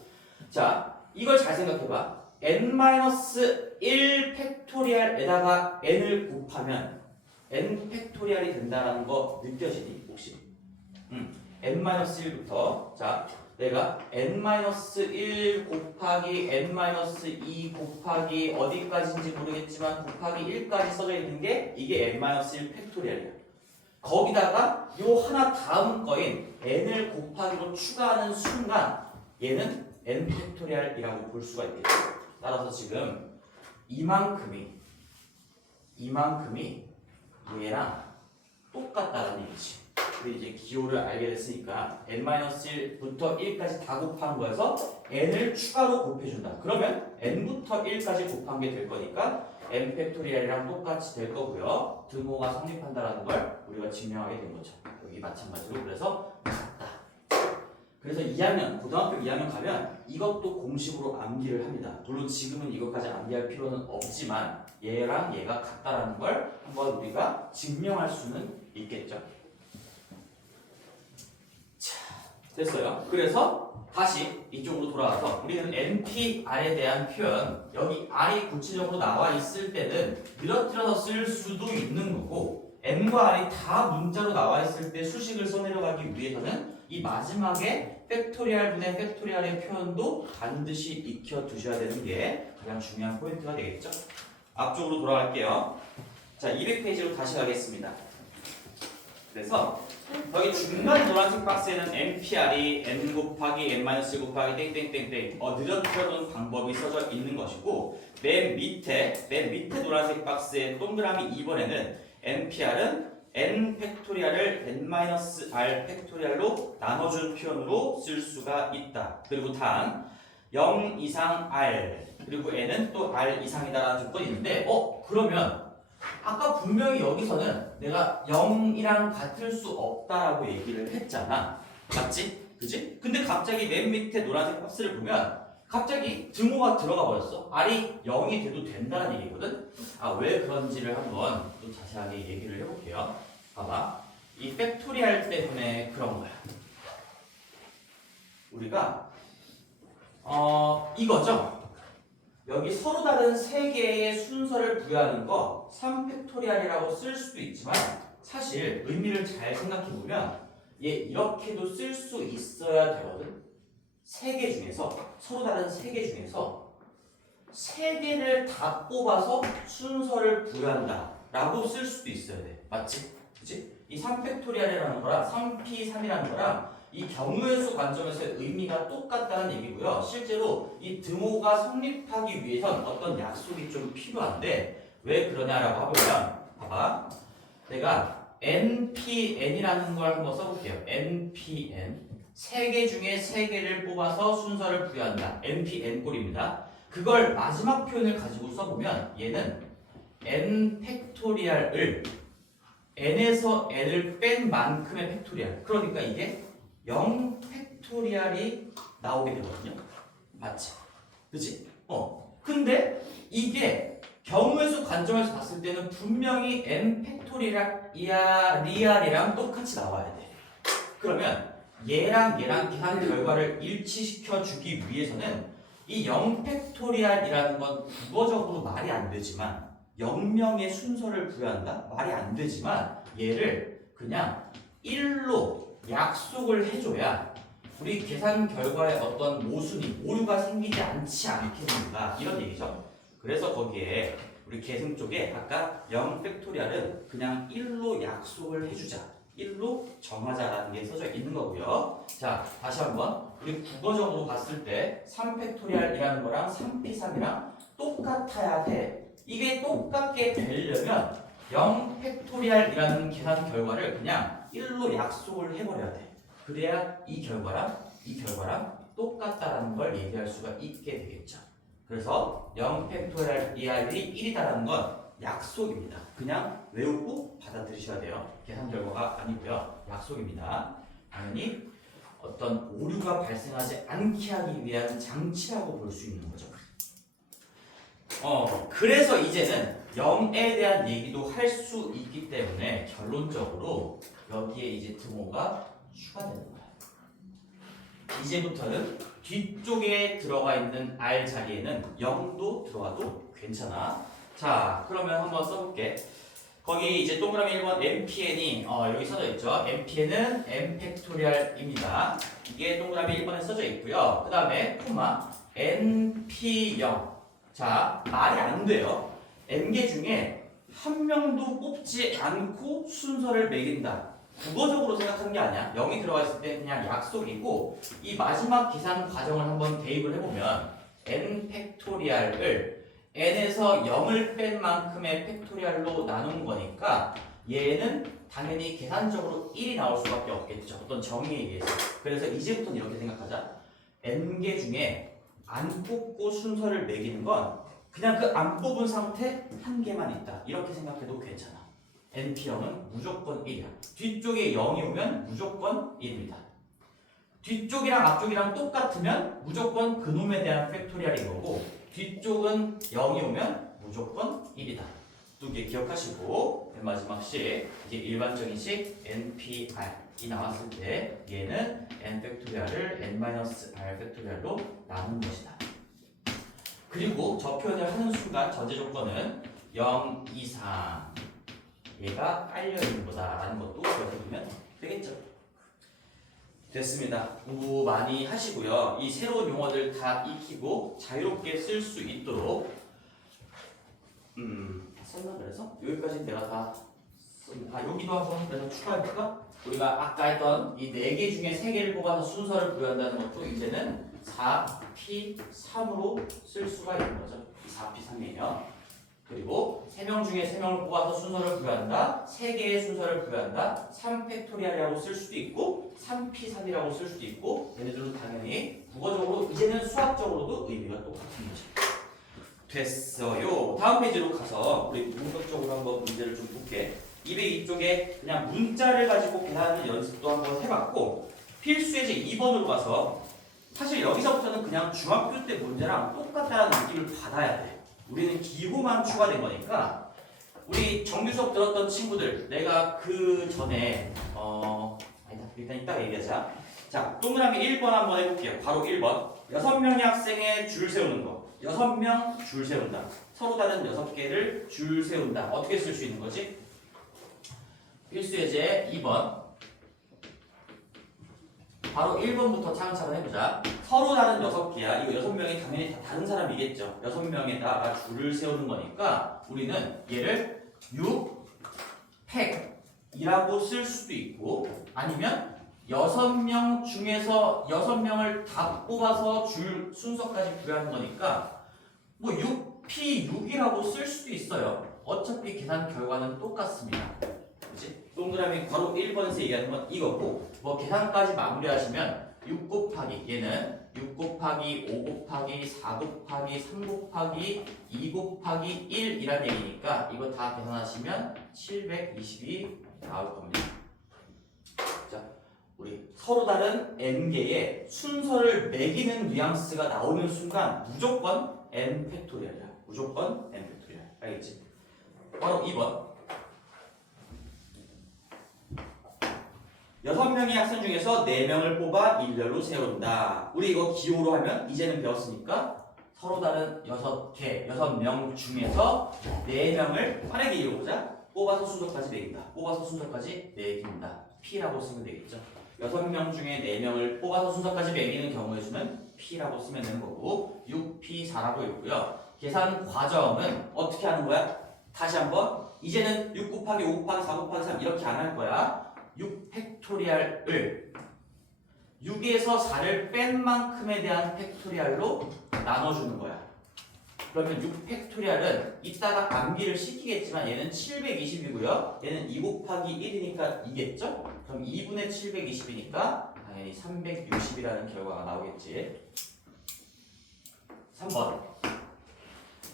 자 이걸 잘 생각해봐. n-1 팩토리얼에다가 n을 곱하면 n 팩토리얼이 된다는 거 느껴지니 혹시? n-1부터 자 내가 n-1 곱하기 n-2 곱하기 어디까지인지 모르겠지만 곱하기 1까지 써져 있는 게 이게 n-1 팩토리얼이야. 거기다가 요 하나 다음 거인 n을 곱하기로 추가하는 순간 얘는 n 팩토리얼이라고 볼 수가 있겠죠. 따라서 지금 이만큼이 얘랑 똑같다는 얘기지. 우리 이제 기호를 알게 됐으니까 n-1부터 1까지 다 곱한 거에서 n을 추가로 곱해준다. 그러면 n부터 1까지 곱한 게 될 거니까 n 팩토리얼이랑 똑같이 될 거고요. 등호가 성립한다는 걸 우리가 증명하게 된 거죠. 여기 마찬가지로 그래서 같다. 그래서 2학년, 고등학교 2학년 가면 이것도 공식으로 암기를 합니다. 물론 지금은 이것까지 암기할 필요는 없지만 얘랑 얘가 같다라는 걸 한번 우리가 증명할 수는 있겠죠. 자, 됐어요. 그래서 다시 이쪽으로 돌아가서 우리는 NPR에 대한 표현 여기 R이 구체적으로 나와 있을 때는 늘어뜨려서 쓸 수도 있는 거고 N과 R이 다 문자로 나와 있을 때 수식을 써내려가기 위해서는 이 마지막에 팩토리얼 분의 팩토리얼의 표현도 반드시 익혀두셔야 되는 게 가장 중요한 포인트가 되겠죠. 앞쪽으로 돌아갈게요. 자, 200페이지로 다시 가겠습니다. 그래서 여기 중간 노란색 박스에는 NPR이 n 곱하기 n-1 곱하기 땡땡땡땡 늘어뜨려놓은 방법이 써져 있는 것이고 맨 밑에 노란색 박스의 동그라미 2번에는 NPR은 n 팩토리얼을 n-r 팩토리얼로 나눠준 표현으로 쓸 수가 있다. 그리고 단 0 이상 r 그리고 n은 또 r 이상이다라는 조건이 있는데 그러면 아까 분명히 여기서는 내가 0이랑 같을 수 없다라고 얘기를 했잖아. 맞지? 그지? 근데 갑자기 맨 밑에 노란색 박스를 보면 갑자기 등호가 들어가 버렸어. r이 0이 돼도 된다는 얘기거든. 왜 그런지를 한번 또 자세하게 얘기를 해볼게요. 봐봐. 이 팩토리얼 때문에 그런 거야. 우리가 이거죠. 여기 서로 다른 세 개의 순서를 부여하는 거 3팩토리얼이라고 쓸 수도 있지만 사실 의미를 잘 생각해 보면 얘 이렇게도 쓸 수 있어야 되거든. 세 개 중에서 서로 다른 세 개 중에서 세 개를 다 뽑아서 순서를 부여한다 라고 쓸 수도 있어야 돼. 맞지? 그치? 이 3팩토리얼이라는 거랑 3p3이라는 거랑 이 경우의 수 관점에서의 의미가 똑같다는 얘기고요. 실제로 이 등호가 성립하기 위해선 어떤 약속이 좀 필요한데 왜 그러냐라고 하면 봐봐. 내가 npn이라는 걸 한번 써볼게요. npn 세 개 중에 세 개를 뽑아서 순서를 부여한다. npn 꼴입니다. 그걸 마지막 표현을 가지고 써보면 얘는 n 팩토리얼을 n에서 n을 뺀 만큼의 팩토리얼. 그러니까 이게 0 팩토리얼이 나오게 되거든요. 맞지? 그치? 근데 이게 경우의 수 관점에서 봤을 때는 분명히 n 팩토리얼이랑 똑같이 나와야 돼. 그러면 얘랑 계산 결과를 일치시켜 주기 위해서는 이 0 팩토리얼이라는 건 국어적으로 말이 안 되지만 0명의 순서를 부여한다? 말이 안 되지만 얘를 그냥 1로 약속을 해줘야 우리 계산 결과에 어떤 모순이, 오류가 생기지 않겠는가 이런 얘기죠. 그래서 거기에 우리 계승 쪽에 아까 0 팩토리얼은 그냥 1로 약속을 해주자. 1로 정하자라는 게 써져 있는 거고요. 자, 다시 한번 우리 국어적으로 봤을 때 3팩토리얼이라는 거랑 3p3이랑 똑같아야 돼. 이게 똑같게 되려면 0 팩토리얼이라는 계산 결과를 그냥 1로 약속을 해버려야 돼. 그래야 이 결과랑 똑같다라는 걸 얘기할 수가 있게 되겠죠. 그래서 0 팩토리얼이 1이다라는 건 약속입니다. 그냥 외우고 받아들이셔야 돼요. 계산 결과가 아니고요. 약속입니다. 당연히 어떤 오류가 발생하지 않게 하기 위한 장치라고 볼 수 있는 거죠. 그래서 이제는 0에 대한 얘기도 할 수 있기 때문에 결론적으로 여기에 이제 등호가 추가되는 거야. 이제부터는 뒤쪽에 들어가 있는 R 자리에는 0도 들어가도 괜찮아. 자, 그러면 한번 써볼게. 거기 이제 동그라미 1번 npn이 여기 써져 있죠. npn은 n 팩토리얼입니다. 이게 동그라미 1번에 써져 있고요. 그 다음에 코마 np0. 자, 말이 안 돼요. n개 중에 한 명도 뽑지 않고 순서를 매긴다. 국어적으로 생각하는 게 아니야. 0이 들어가 있을 때 그냥 약속이고 이 마지막 계산 과정을 한번 대입을 해보면 n 팩토리얼을 n에서 0을 뺀 만큼의 팩토리얼로 나눈 거니까 얘는 당연히 계산적으로 1이 나올 수밖에 없겠죠. 어떤 정의에 의해서. 그래서 이제부터는 이렇게 생각하자. n개 중에 안 뽑고 순서를 매기는 건 그냥 그 안 뽑은 상태 한 개만 있다. 이렇게 생각해도 괜찮아. np0은 무조건 1이야. 뒤쪽에 0이 오면 무조건 1입니다. 뒤쪽이랑 앞쪽이랑 똑같으면 무조건 그놈에 대한 팩토리얼인 거고 뒤쪽은 0이 오면 무조건 1이다. 두 개 기억하시고 맨 마지막 식 이제 일반적인 식 npr이 나왔을 때 얘는 n 팩토리얼을 n-r 팩토리얼로 나눈 것이다. 그리고 저 표현을 하는 순간 전제 조건은 0 이상 얘가 깔려 있는 거다라는 것도 기억해두면 되겠죠. 됐습니다. 공부 많이 하시고요. 이 새로운 용어들 다 익히고 자유롭게 쓸 수 있도록 썼나 그래서? 여기까지 내가 다 여기도 한번 그래서 추가해볼까? 우리가 아까 했던 이 4개 중에 3개를 뽑아서 순서를 부여한다는 것도 이제는 4p3으로 쓸 수가 있는 거죠. 4p3이에요. 그리고 3명 중에 3명을 뽑아서 순서를 부여한다. 3개의 순서를 부여한다. 3팩토리얼이라고 쓸 수도 있고 3p3이라고 쓸 수도 있고 얘네들은 당연히 국어적으로 이제는 수학적으로도 의미가 똑같은 거죠. 됐어요. 다음 페이지로 가서 우리 본격적으로 한번 문제를 좀 볼게. 202쪽에 그냥 문자를 가지고 계산하는 연습도 한번 해봤고 필수 예제 2번으로 가서 사실 여기서부터는 그냥 중학교 때 문제랑 똑같다는 느낌을 받아야 돼. 우리는 기호만 추가된 거니까 우리 정규 수업 들었던 친구들 내가 그 전에 아니다 일단 이따가 얘기하자. 자, 동그라미 1번 한번 해볼게요. 바로 1번 6명의 학생의 줄 세우는 거. 6명 줄 세운다. 서로 다른 6개를 줄 세운다. 어떻게 쓸 수 있는 거지? 필수 예제 2번. 바로 1번부터 차근차근 해보자. 서로 다른 6개야. 이거 6명이 당연히 다 다른 사람이겠죠. 6명에다가 줄을 세우는 거니까 우리는 얘를 6팩이라고 쓸 수도 있고 아니면 6명 중에서 6명을 다 뽑아서 줄 순서까지 구하는 거니까 뭐 6P6이라고 쓸 수도 있어요. 어차피 계산 결과는 똑같습니다. 그치? 동그라미 바로 1번에서 얘기하는 건 이거고 뭐 계산까지 마무리하시면 6 곱하기 얘는 6 곱하기 5 곱하기 4 곱하기 3 곱하기 2 곱하기 1이란 얘기니까 이거 다 계산하시면 720이 나올 겁니다. 자, 우리 서로 다른 n개의 순서를 매기는 뉘앙스가 나오는 순간 무조건 n 팩토리얼이야. 무조건 n 팩토리얼. 알겠지? 바로 2번. 6명의 학생 중에서 4명을 뽑아 일렬로 세운다. 우리 이거 기호로 하면 이제는 배웠으니까 서로 다른 6명 중에서 4명을 빠르게 이뤄보자. 뽑아서 순서까지 매긴다. 뽑아서 순서까지 매긴다. P라고 쓰면 되겠죠. 6명 중에 4명을 뽑아서 순서까지 매기는 경우의 수는 P라고 쓰면 되는 거고 6P4라고 있고요. 계산 과정은 어떻게 하는 거야? 다시 한번 이제는 6 곱하기 5 곱하기 4 곱하기 3 이렇게 안 할 거야. 6 팩토리얼을 6에서 4를 뺀 만큼에 대한 팩토리얼로 나눠주는 거야. 그러면 6 팩토리얼은 이따가 암기를 시키겠지만 얘는 720이고요. 얘는 2 곱하기 1이니까 2겠죠? 그럼 2분의 720이니까 당연히 360이라는 결과가 나오겠지. 3번.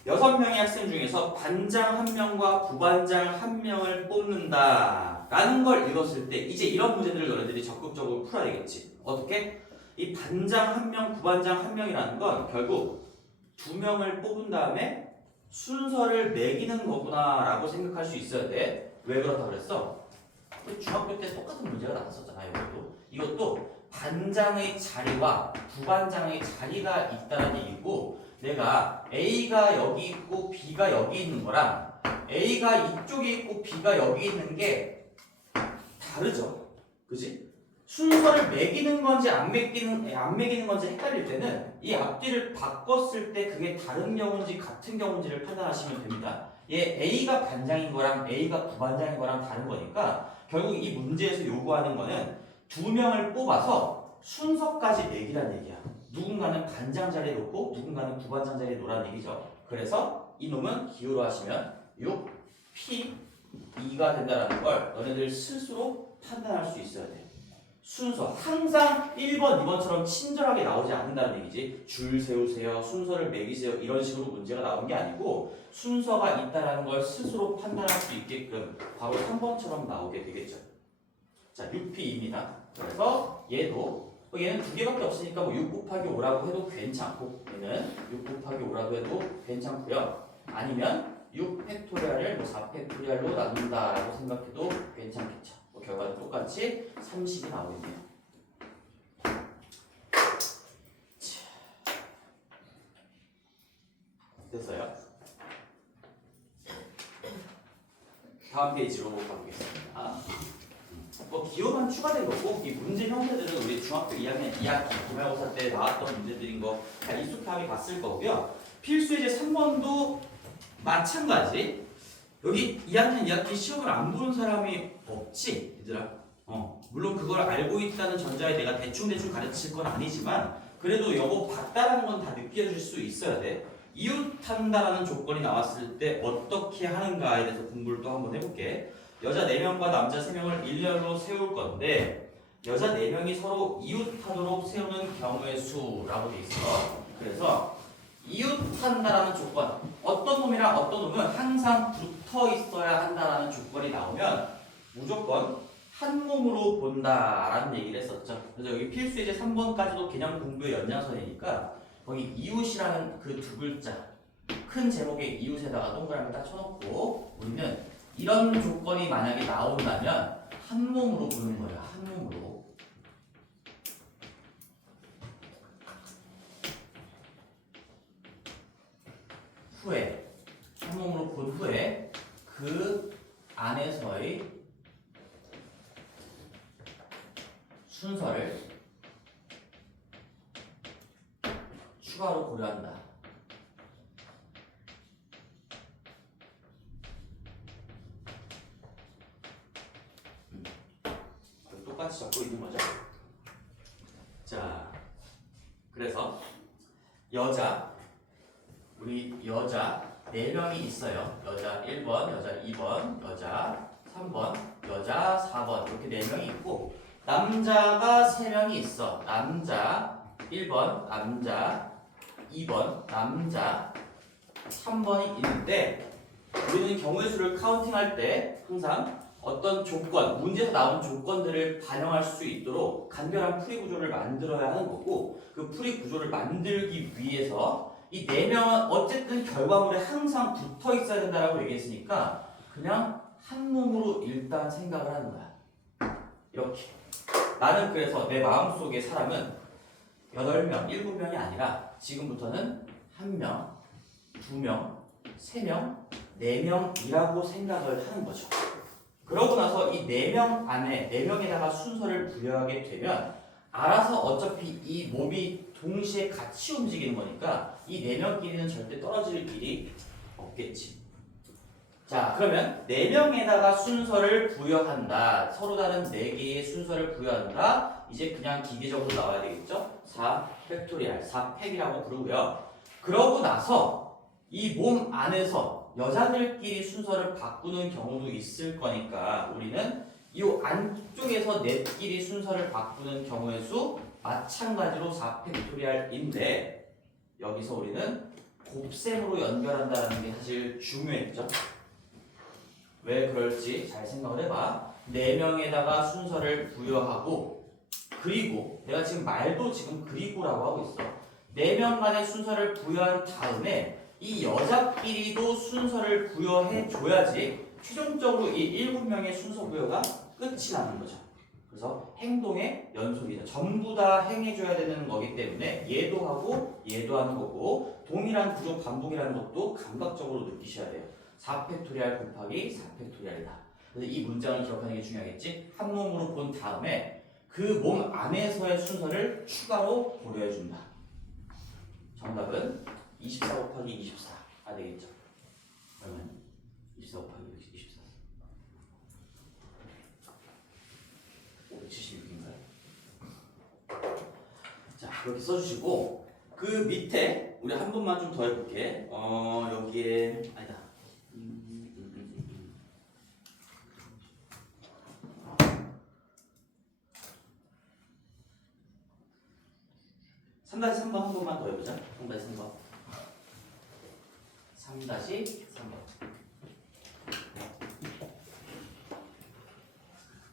6명의 학생 중에서 반장 1명과 부반장 1명을 뽑는다 라는 걸 읽었을 때 이제 이런 문제들을 너희들이 적극적으로 풀어야 되겠지. 어떻게? 이 반장 1명, 부반장 1명이라는 건 결국 2명을 뽑은 다음에 순서를 매기는 거구나 라고 생각할 수 있어야 돼. 왜 그렇다 그랬어? 중학교 때 똑같은 문제가 나왔었잖아. 이것도 반장의 자리와 부반장의 자리가 있다는 얘기고 내가 A가 여기 있고 B가 여기 있는 거랑 A가 이쪽에 있고 B가 여기 있는 게 다르죠. 그지? 순서를 매기는 건지 안 매기는 건지 헷갈릴 때는 이 앞뒤를 바꿨을 때 그게 다른 경우인지 같은 경우인지를 판단하시면 됩니다. 얘 A가 반장인 거랑 A가 부반장인 거랑 다른 거니까 결국 이 문제에서 요구하는 거는 2명을 뽑아서 순서까지 매기란 얘기야. 누군가는 반장 자리에 놓고 누군가는 부반장 자리에 놓으란 얘기죠. 그래서 이놈은 기호로 하시면 6P2가 된다는 걸 너네들 스스로 판단할 수 있어야 돼. 순서 항상 1번, 2번처럼 친절하게 나오지 않는다는 얘기지. 줄 세우세요, 순서를 매기세요 이런 식으로 문제가 나온 게 아니고 순서가 있다는 걸 스스로 판단할 수 있게끔 바로 3번처럼 나오게 되겠죠. 자, 6P입니다. 그래서 얘는 2개밖에 없으니까 뭐 6 곱하기 5라고 해도 괜찮고 얘는 6 곱하기 5라고 해도 괜찮고요. 아니면 6 팩토리얼을 뭐 4 팩토리얼로 나눈다라고 생각해도 괜찮겠죠. 뭐 결과는 똑같이 30이 나오겠네요. 됐어요. 다음 페이지로 가보겠습니다. 뭐 기호만 추가된 거고 이 문제 형태들은 우리 중학교 2학년 2학기 기말고사 때 나왔던 문제들인 거 다 익숙하게 봤을 거고요. 필수 예제 3번도 마찬가지. 여기 2학년 2학기 시험을 안 보는 사람이 없지, 얘들아. 물론 그걸 알고 있다는 전자에 내가 대충 가르칠 건 아니지만 그래도 이거 봤다라는 건 다 느껴질 수 있어야 돼. 이웃한다라는 조건이 나왔을 때 어떻게 하는가에 대해서 공부를 또 한번 해볼게. 여자 4명과 남자 3명을 일렬로 세울 건데 여자 4명이 서로 이웃하도록 세우는 경우의 수라고 돼 있어. 그래서 이웃한다라는 조건, 어떤 놈이랑 어떤 놈은 항상 붙어 있어야 한다라는 조건이 나오면 무조건 한 몸으로 본다라는 얘기를 했었죠. 그래서 여기 필수 예제 3번까지도 개념 공부의 연장선이니까 거기 이웃이라는 그 두 글자 큰 제목의 이웃에다가 동그라미 딱 쳐놓고 우리는 이런 조건이 만약에 나온다면 한 몸으로 보는 거야. 한 몸으로. 후에 한 몸으로 본 후에 그 안에서의 순서를 추가로 고려한다. 똑같이 적고 있는 거죠. 자, 그래서 우리 여자 4명이 있어요. 여자 1번, 여자 2번, 여자 3번, 여자 4번 이렇게 4명이 있고 남자가 3명이 있어. 남자 1번, 남자 2번, 남자 3번이 있는데 우리는 경우의 수를 카운팅할 때 항상 어떤 조건, 문제에서 나온 조건들을 반영할 수 있도록 간결한 풀이 구조를 만들어야 하는 거고 그 풀이 구조를 만들기 위해서 이 4명은 어쨌든 결과물에 항상 붙어 있어야 된다라고 얘기했으니까 그냥 한 몸으로 일단 생각을 하는 거야. 이렇게. 나는 그래서 내 마음속의 사람은 8명, 7명이 아니라 지금부터는 1명, 2명, 3명, 4명이라고 생각을 하는 거죠. 그러고 나서 이 4명 안에 4명에다가 순서를 부여하게 되면 알아서 어차피 이 몸이 동시에 같이 움직이는 거니까 이 4명끼리는 절대 떨어질 일이 없겠지. 자, 그러면 4명에다가 순서를 부여한다. 서로 다른 4개의 순서를 부여한다. 이제 그냥 기계적으로 나와야 되겠죠? 4 팩토리얼, 4팩이라고 부르고요. 그러고 나서 이 몸 안에서 여자들끼리 순서를 바꾸는 경우도 있을 거니까 우리는 이 안쪽에서 넷끼리 순서를 바꾸는 경우의 수 마찬가지로 4팩토리얼인데 여기서 우리는 곱셈으로 연결한다는 게 사실 중요했죠. 왜 그럴지 잘 생각을 해봐. 4명에다가 순서를 부여하고 그리고 내가 지금 말도 지금 그리고라고 하고 있어. 4명 간의 순서를 부여한 다음에 이 여자끼리도 순서를 부여해 줘야지 최종적으로 이 7명의 순서 부여가 끝이 나는 거죠. 그래서 행동의 연속이죠. 전부 다 행해줘야 되는 거기 때문에 얘도 하고 얘도 하는 거고 동일한 구조 반복이라는 것도 감각적으로 느끼셔야 돼요. 4팩토리얼 곱하기 4팩토리얼이다. 그래서 이 문장을 기억하는 게 중요하겠지. 한 몸으로 본 다음에 그 몸 안에서의 순서를 추가로 고려해준다. 정답은 24 곱하기 24가 되겠죠. 그러면 24 곱하기 24 576인가요? 자, 그렇게 써주시고 그 밑에 우리 한 번만 좀 더 해볼게. 여기에 아니다. 3-3번 한 번만 더 해보자. 3-3번. 3-3번.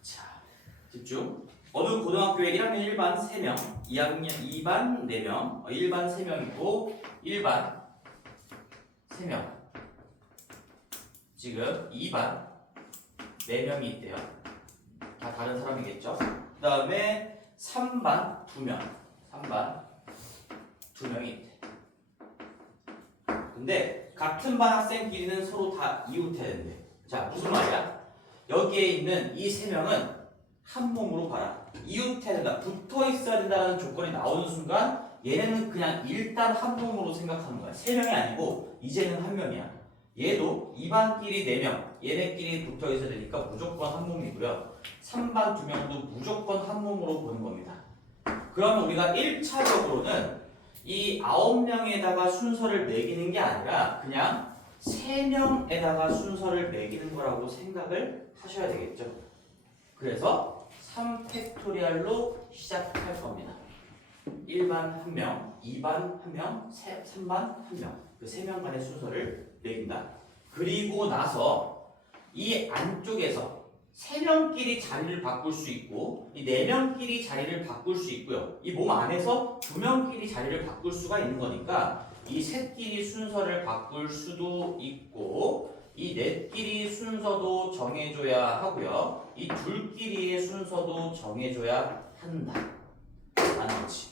자, 집중. 어느 고등학교에 1학년 1반 3명, 2학년 2반 4명, 1반 3명이고 1반 3명. 지금 2반 4명이 있대요. 다 다른 사람이겠죠. 그 다음에 3반 2명. 3반 2명이 있대. 근데 같은 반 학생끼리는 서로 다 이웃해야 된대. 자, 무슨 말이야? 여기에 있는 이 3명은 한 몸으로 봐라. 이웃해야 된다. 붙어 있어야 된다는 조건이 나오는 순간 얘네는 그냥 일단 한 몸으로 생각하는 거야. 3명이 아니고 이제는 1명이야. 얘도 2반끼리 4명. 얘네끼리 붙어 있어야 되니까 무조건 한 몸이고요. 3반 2명도 무조건 한 몸으로 보는 겁니다. 그러면 우리가 1차적으로는 이 9명에다가 순서를 매기는 게 아니라 그냥 3명에다가 순서를 매기는 거라고 생각을 하셔야 되겠죠. 그래서 3팩토리얼로 시작할 겁니다. 1반 1명, 2반 1명, 3반 1명. 그 3명 간의 순서를 매긴다. 그리고 나서 이 안쪽에서 3명끼리 자리를 바꿀 수 있고 이 4명끼리 자리를 바꿀 수 있고요. 이 몸 안에서 2명끼리 자리를 바꿀 수가 있는 거니까 이 셋끼리 순서를 바꿀 수도 있고 이 넷끼리 순서도 정해줘야 하고요. 이 둘끼리의 순서도 정해줘야 한다. 라는 거지.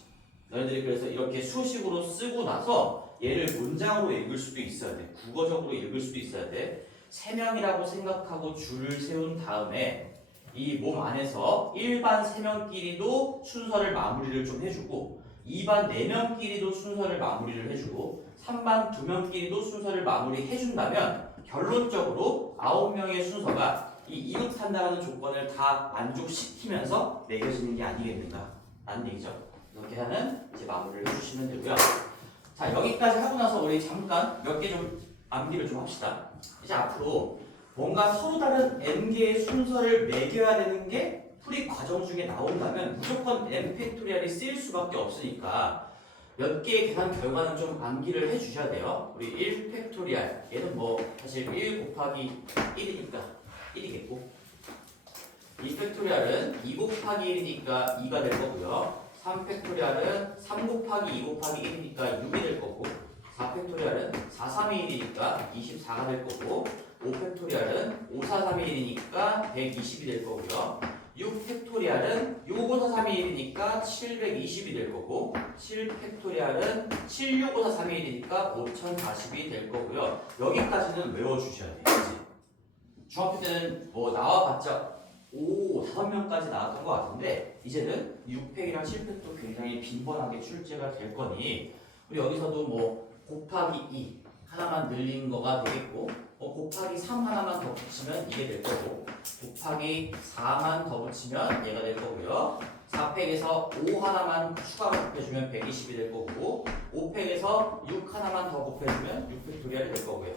너희들이 그래서 이렇게 수식으로 쓰고 나서 얘를 문장으로 읽을 수도 있어야 돼. 국어적으로 읽을 수도 있어야 돼. 3명이라고 생각하고 줄을 세운 다음에 이 몸 안에서 1반 3명끼리도 순서를 마무리를 좀 해주고 2반 4명끼리도 순서를 마무리를 해주고 3반 2명끼리도 순서를 마무리해준다면 결론적으로 9명의 순서가 이 이웃한다는 조건을 다 만족시키면서 매겨지는 게 아니겠는가 라는 얘기죠. 이렇게 하는 이제 마무리를 해주시면 되고요. 자, 여기까지 하고 나서 우리 잠깐 몇 개 좀 암기를 좀 합시다. 이제 앞으로 뭔가 서로 다른 n개의 순서를 매겨야 되는 게 풀이 과정 중에 나온다면 무조건 n 팩토리얼이 쓰일 수밖에 없으니까 몇 개의 계산 결과는 좀 암기를 해주셔야 돼요. 우리 1 팩토리얼 얘는 뭐 사실 1 곱하기 1이니까 1이겠고 2 팩토리얼은 2 곱하기 1이니까 2가 될 거고요. 3 팩토리얼은 3 곱하기 2 곱하기 1이니까 6이 될 거고 4 팩토리얼은 4, 3이 1이니까 24가 될 거고 5 팩토리얼은 5, 4, 3이 1이니까 120이 될 거고요. 6 팩토리얼은 6, 5, 4, 3이 1이니까 720이 될 거고 7 팩토리얼은 7, 6, 5, 4, 3이 1이니까 5040이 될 거고요. 여기까지는 외워주셔야 돼요. 그치? 중학교 때는 뭐 나와봤자 5명까지 나왔던 것 같은데 이제는 6팩이랑 7팩도 굉장히 빈번하게 출제가 될 거니 우리 여기서도 뭐 곱하기 2 하나만 늘린 거가 되겠고 곱하기 3 하나만 더 붙이면 이게 될 거고 곱하기 4만 더 붙이면 얘가 될 거고요. 4팩에서 5 하나만 추가로 곱해주면 120이 될 거고 5팩에서 6 하나만 더 곱해주면 6팩토리얼이 될 거고요.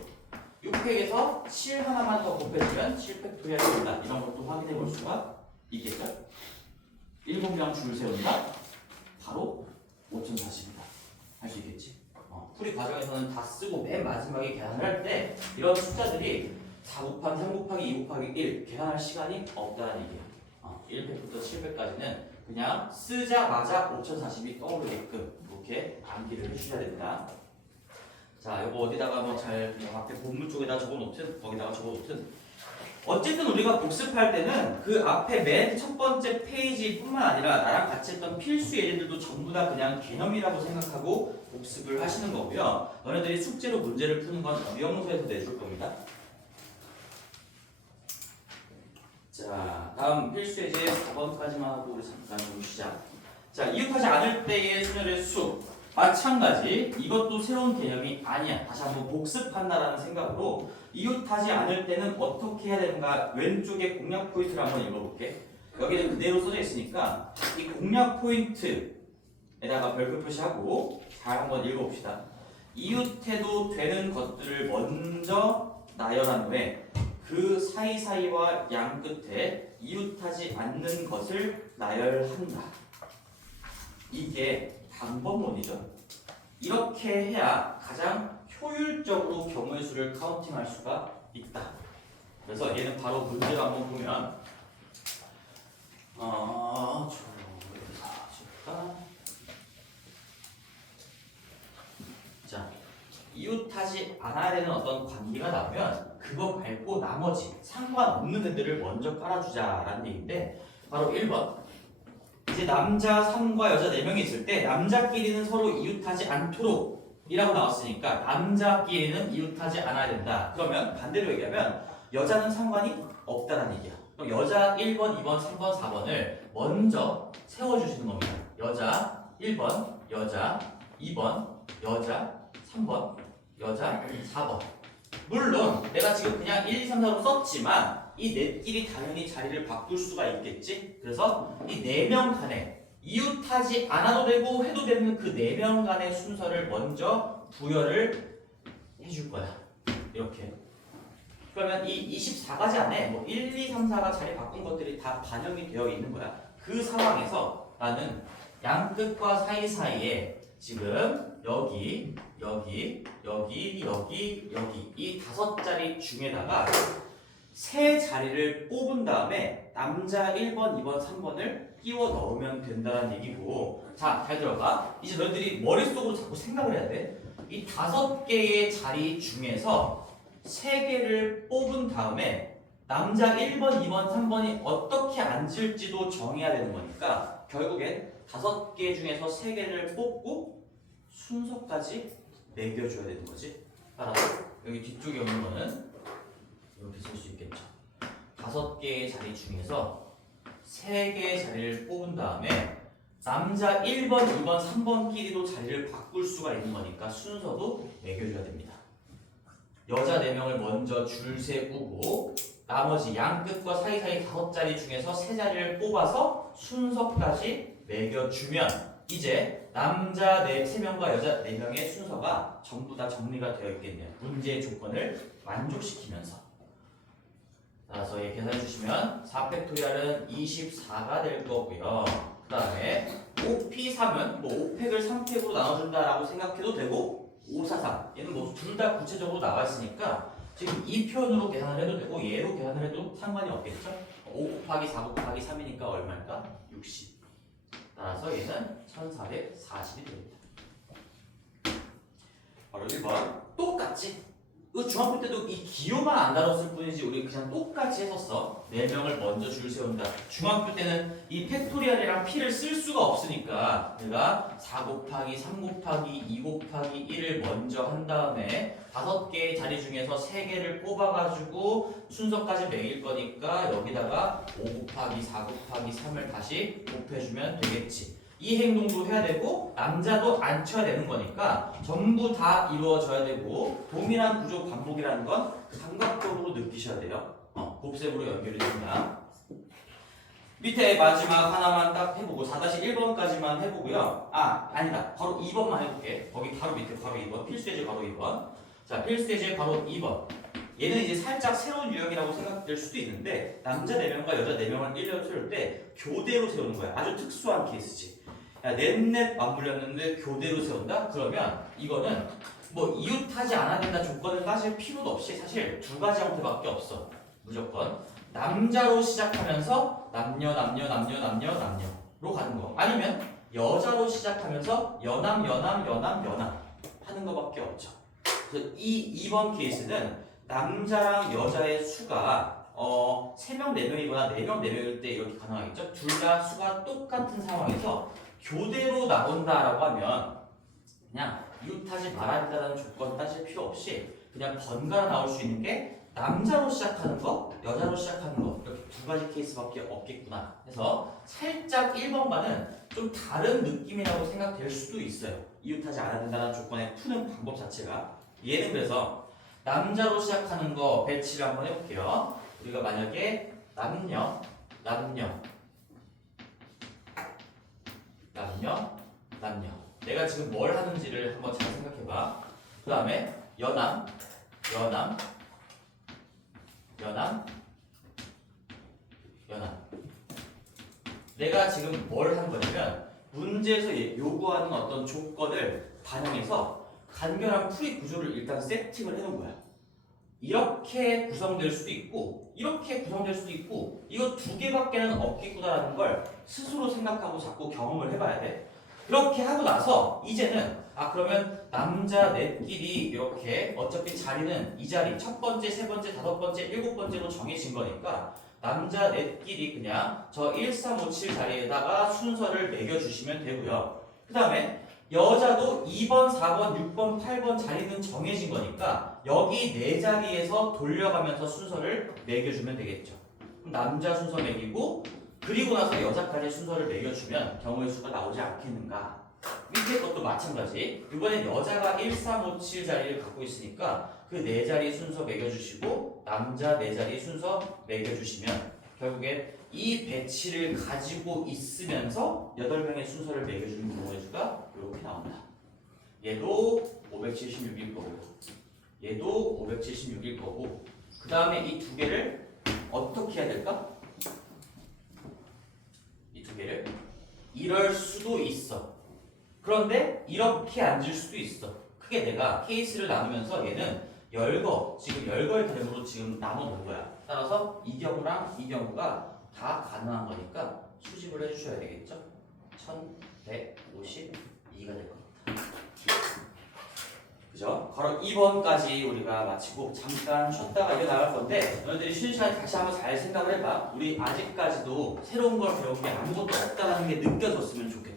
6팩에서 7 하나만 더 곱해주면 7팩토리얼이 된다. 이런 것도 확인해 볼 수가 있겠죠. 7명 줄 세운다. 바로 5040이다. 할 수 있겠지. 풀이 과정에서는 다 쓰고 맨 마지막에 계산을 할 때 이런 숫자들이 4 곱하기 3 곱하기 2 곱하기 1 계산할 시간이 없다는 얘기예요. 1팩부터 7팩까지는 그냥 쓰자마자 5040이 떠오르게끔 이렇게 암기를 해주셔야 됩니다. 자, 이거 어디다가 뭐 잘 앞에 본문 쪽에다 적어놓든 거기다가 적어놓든 어쨌든 우리가 복습할 때는 그 앞에 맨 첫 번째 페이지뿐만 아니라 나랑 같이 했던 필수 예제들도 전부 다 그냥 개념이라고 생각하고 복습을 하시는 거고요. 너네들이 숙제로 문제를 푸는 건 유형서에서 내줄 겁니다. 자, 다음 필수 예제 4번까지만 하고 우리 잠깐 좀 쉬자. 자, 이웃하지 않을 때의 순열의 수 마찬가지. 이것도 새로운 개념이 아니야. 다시 한번 복습한다라는 생각으로 이웃하지 않을 때는 어떻게 해야 되는가 왼쪽에 공략 포인트를 한번 읽어볼게. 여기는 그대로 써져 있으니까 이 공략 포인트에다가 별표 표시하고 잘 한번 읽어봅시다. 이웃해도 되는 것들을 먼저 나열한 후에 그 사이사이와 양 끝에 이웃하지 않는 것을 나열한다. 이게 방법론이죠. 이렇게 해야 가장 효율적으로 경우의 수를 카운팅할 수가 있다. 그래서 얘는 바로 문제를 한번 보면 자, 이웃하지 않아야 되는 어떤 관계가 나오면 그거 말고 나머지 상관없는 애들을 먼저 깔아주자라는 얘기인데 바로 1번 이제 남자 3과 여자 4명이 있을 때 남자끼리는 서로 이웃하지 않도록 이라고 나왔으니까 남자끼리는 이웃하지 않아야 된다. 그러면 반대로 얘기하면 여자는 상관이 없다는 얘기야. 그럼 여자 1번, 2번, 3번, 4번을 먼저 세워주시는 겁니다. 여자 1번, 여자 2번, 여자 3번, 여자 4번. 물론 내가 지금 그냥 1, 2, 3, 4로 썼지만 이 넷끼리 당연히 자리를 바꿀 수가 있겠지? 그래서 이 4명 간에 이웃하지 않아도 되고 해도 되는 그 4명 간의 순서를 먼저 부여를 해줄 거야. 이렇게. 그러면 이 24가지 안에 뭐 1, 2, 3, 4가 자리 바꾼 것들이 다 반영이 되어 있는 거야. 그 상황에서 나는 양 끝과 사이사이에 지금 여기 이 5자리 중에다가 3자리를 뽑은 다음에 남자 1번, 2번, 3번을 끼워 넣으면 된다는 얘기고 자, 잘 들어봐. 이제 너희들이 머릿속으로 자꾸 생각을 해야 돼. 이 5개의 자리 중에서 3개를 뽑은 다음에 남자 1번, 2번, 3번이 어떻게 앉을지도 정해야 되는 거니까 결국엔 5개 중에서 3개를 뽑고 순서까지 매겨줘야 되는 거지. 따라서 여기 뒤쪽에 오는 거는 이렇게 쓸 수 있겠죠. 5개의 자리 중에서 3개의 자리를 뽑은 다음에 남자 1번, 2번, 3번끼리도 자리를 바꿀 수가 있는 거니까 순서도 매겨줘야 됩니다. 여자 4명을 먼저 줄 세우고 나머지 양 끝과 사이사이 5자리 중에서 3자리를 뽑아서 순서까지 매겨주면 이제 남자 3명과 여자 4명의 순서가 전부 다 정리가 되어 있겠네요. 문제의 조건을 만족시키면서. 따라서 이 계산해 주시면 4팩토리알은 24가 될 거고요. 그 다음에 5P3은 뭐 5팩을 3팩으로 나눠준다라고 생각해도 되고 543 얘는 뭐 둘 다 구체적으로 나와 있으니까 지금 이 표현으로 계산을 해도 되고 얘로 계산을 해도 상관이 없겠죠? 5 곱하기 4 곱하기 3이니까 얼마일까? 60. 따라서 얘는 1440이 됩니다. 바로 1번 똑같지? 중학교 때도 이 기호만 안 다뤘을 뿐이지 우리 그냥 똑같이 했었어. 4명을 먼저 줄 세운다. 중학교 때는 이 팩토리얼이랑 P를 쓸 수가 없으니까 내가 4 곱하기 3 곱하기 2 곱하기 1을 먼저 한 다음에 5개의 자리 중에서 3개를 뽑아가지고 순서까지 매길 거니까 여기다가 5 곱하기 4 곱하기 3을 다시 곱해주면 되겠지. 이 행동도 해야 되고 남자도 앉혀야 되는 거니까 전부 다 이루어져야 되고 동일한 구조 반복이라는 건 감각적으로 느끼셔야 돼요. 곱셈으로 연결이 됩니다. 밑에 마지막 하나만 딱 해보고 4-1번까지만 해보고요. 아니다. 바로 2번만 해볼게. 거기 바로 밑에 바로 2번. 필수예제 바로 2번. 자, 필수예제 바로 2번. 얘는 이제 살짝 새로운 유형이라고 생각될 수도 있는데 남자 4명과 여자 4명을 1년 세울 때 교대로 세우는 거야. 아주 특수한 케이스지. 넷넷 맞물렸는데 교대로 세운다? 그러면 이거는 뭐 이웃하지 않아야 된다 조건을 따질 필요도 없이 사실 2가지 형태밖에 없어. 무조건 남자로 시작하면서 남녀로 가는 거 아니면 여자로 시작하면서 여남 하는 거밖에 없죠. 그래서 이 2번 케이스는 남자랑 여자의 수가 3명, 4명이거나 4명, 4명일 때 이렇게 가능하겠죠. 둘 다 수가 똑같은 상황에서 교대로 나온다라고 하면 그냥 이웃하지 말아야 된다는 조건 따질 필요 없이 그냥 번갈아 나올 수 있는 게 남자로 시작하는 거, 여자로 시작하는 거 이렇게 2가지 케이스밖에 없겠구나 해서 살짝 1번과는 좀 다른 느낌이라고 생각될 수도 있어요. 이웃하지 않아야 된다는 조건에 푸는 방법 자체가. 얘는 그래서 남자로 시작하는 거 배치를 한번 해볼게요. 우리가 만약에 남녀 내가 지금 뭘 하는지를 한번 잘 생각해봐. 그 다음에 여남 내가 지금 뭘 한 거냐면 문제에서 요구하는 어떤 조건을 반영해서 간결한 풀이 구조를 일단 세팅을 해놓은 거야. 이렇게 구성될 수도 있고 이렇게 구성될 수도 있고 이거 2개밖에는 없겠구나라는 걸 스스로 생각하고 자꾸 경험을 해봐야 돼. 이렇게 하고 나서 이제는 그러면 남자 넷끼리 이렇게 어차피 자리는 이 자리 첫 번째, 세 번째, 5번째, 7번째로 정해진 거니까 남자 넷끼리 그냥 저 1, 3, 5, 7 자리에다가 순서를 매겨주시면 되고요. 그 다음에 여자도 2번, 4번, 6번, 8번 자리는 정해진 거니까 여기 4자리에서 돌려가면서 순서를 매겨주면 되겠죠. 남자 순서 매기고 그리고 나서 여자까지 순서를 매겨주면 경우의 수가 나오지 않겠는가. 밑에 것도 마찬가지. 이번엔 여자가 1, 3, 5, 7 자리를 갖고 있으니까 그 4자리 순서 매겨주시고 남자 4자리 순서 매겨주시면 결국엔 이 배치를 가지고 있으면서 8명의 순서를 매겨주는 경우의 수가 이렇게 나온다. 얘도 576일 거고 얘도 576일 거고 그 다음에 이 2개를 어떻게 해야 될까? 이 2개를 이럴 수도 있어. 그런데 이렇게 앉을 수도 있어. 크게 내가 케이스를 나누면서 얘는 지금 열거의 개념으로 지금 나눠 놓은 거야. 따라서 이 경우랑 이 경우가 다 가능한 거니까 수집을 해주셔야 되겠죠? 1152가 될 겁니다. 그죠? 바로 2번까지 우리가 마치고 잠깐 쉬었다가 이어나갈 건데 너희들이 쉬는 시간에 다시 한번 잘 생각을 해봐. 우리 아직까지도 새로운 걸 배운 게 아무것도 없다는 게 느껴졌으면 좋겠다.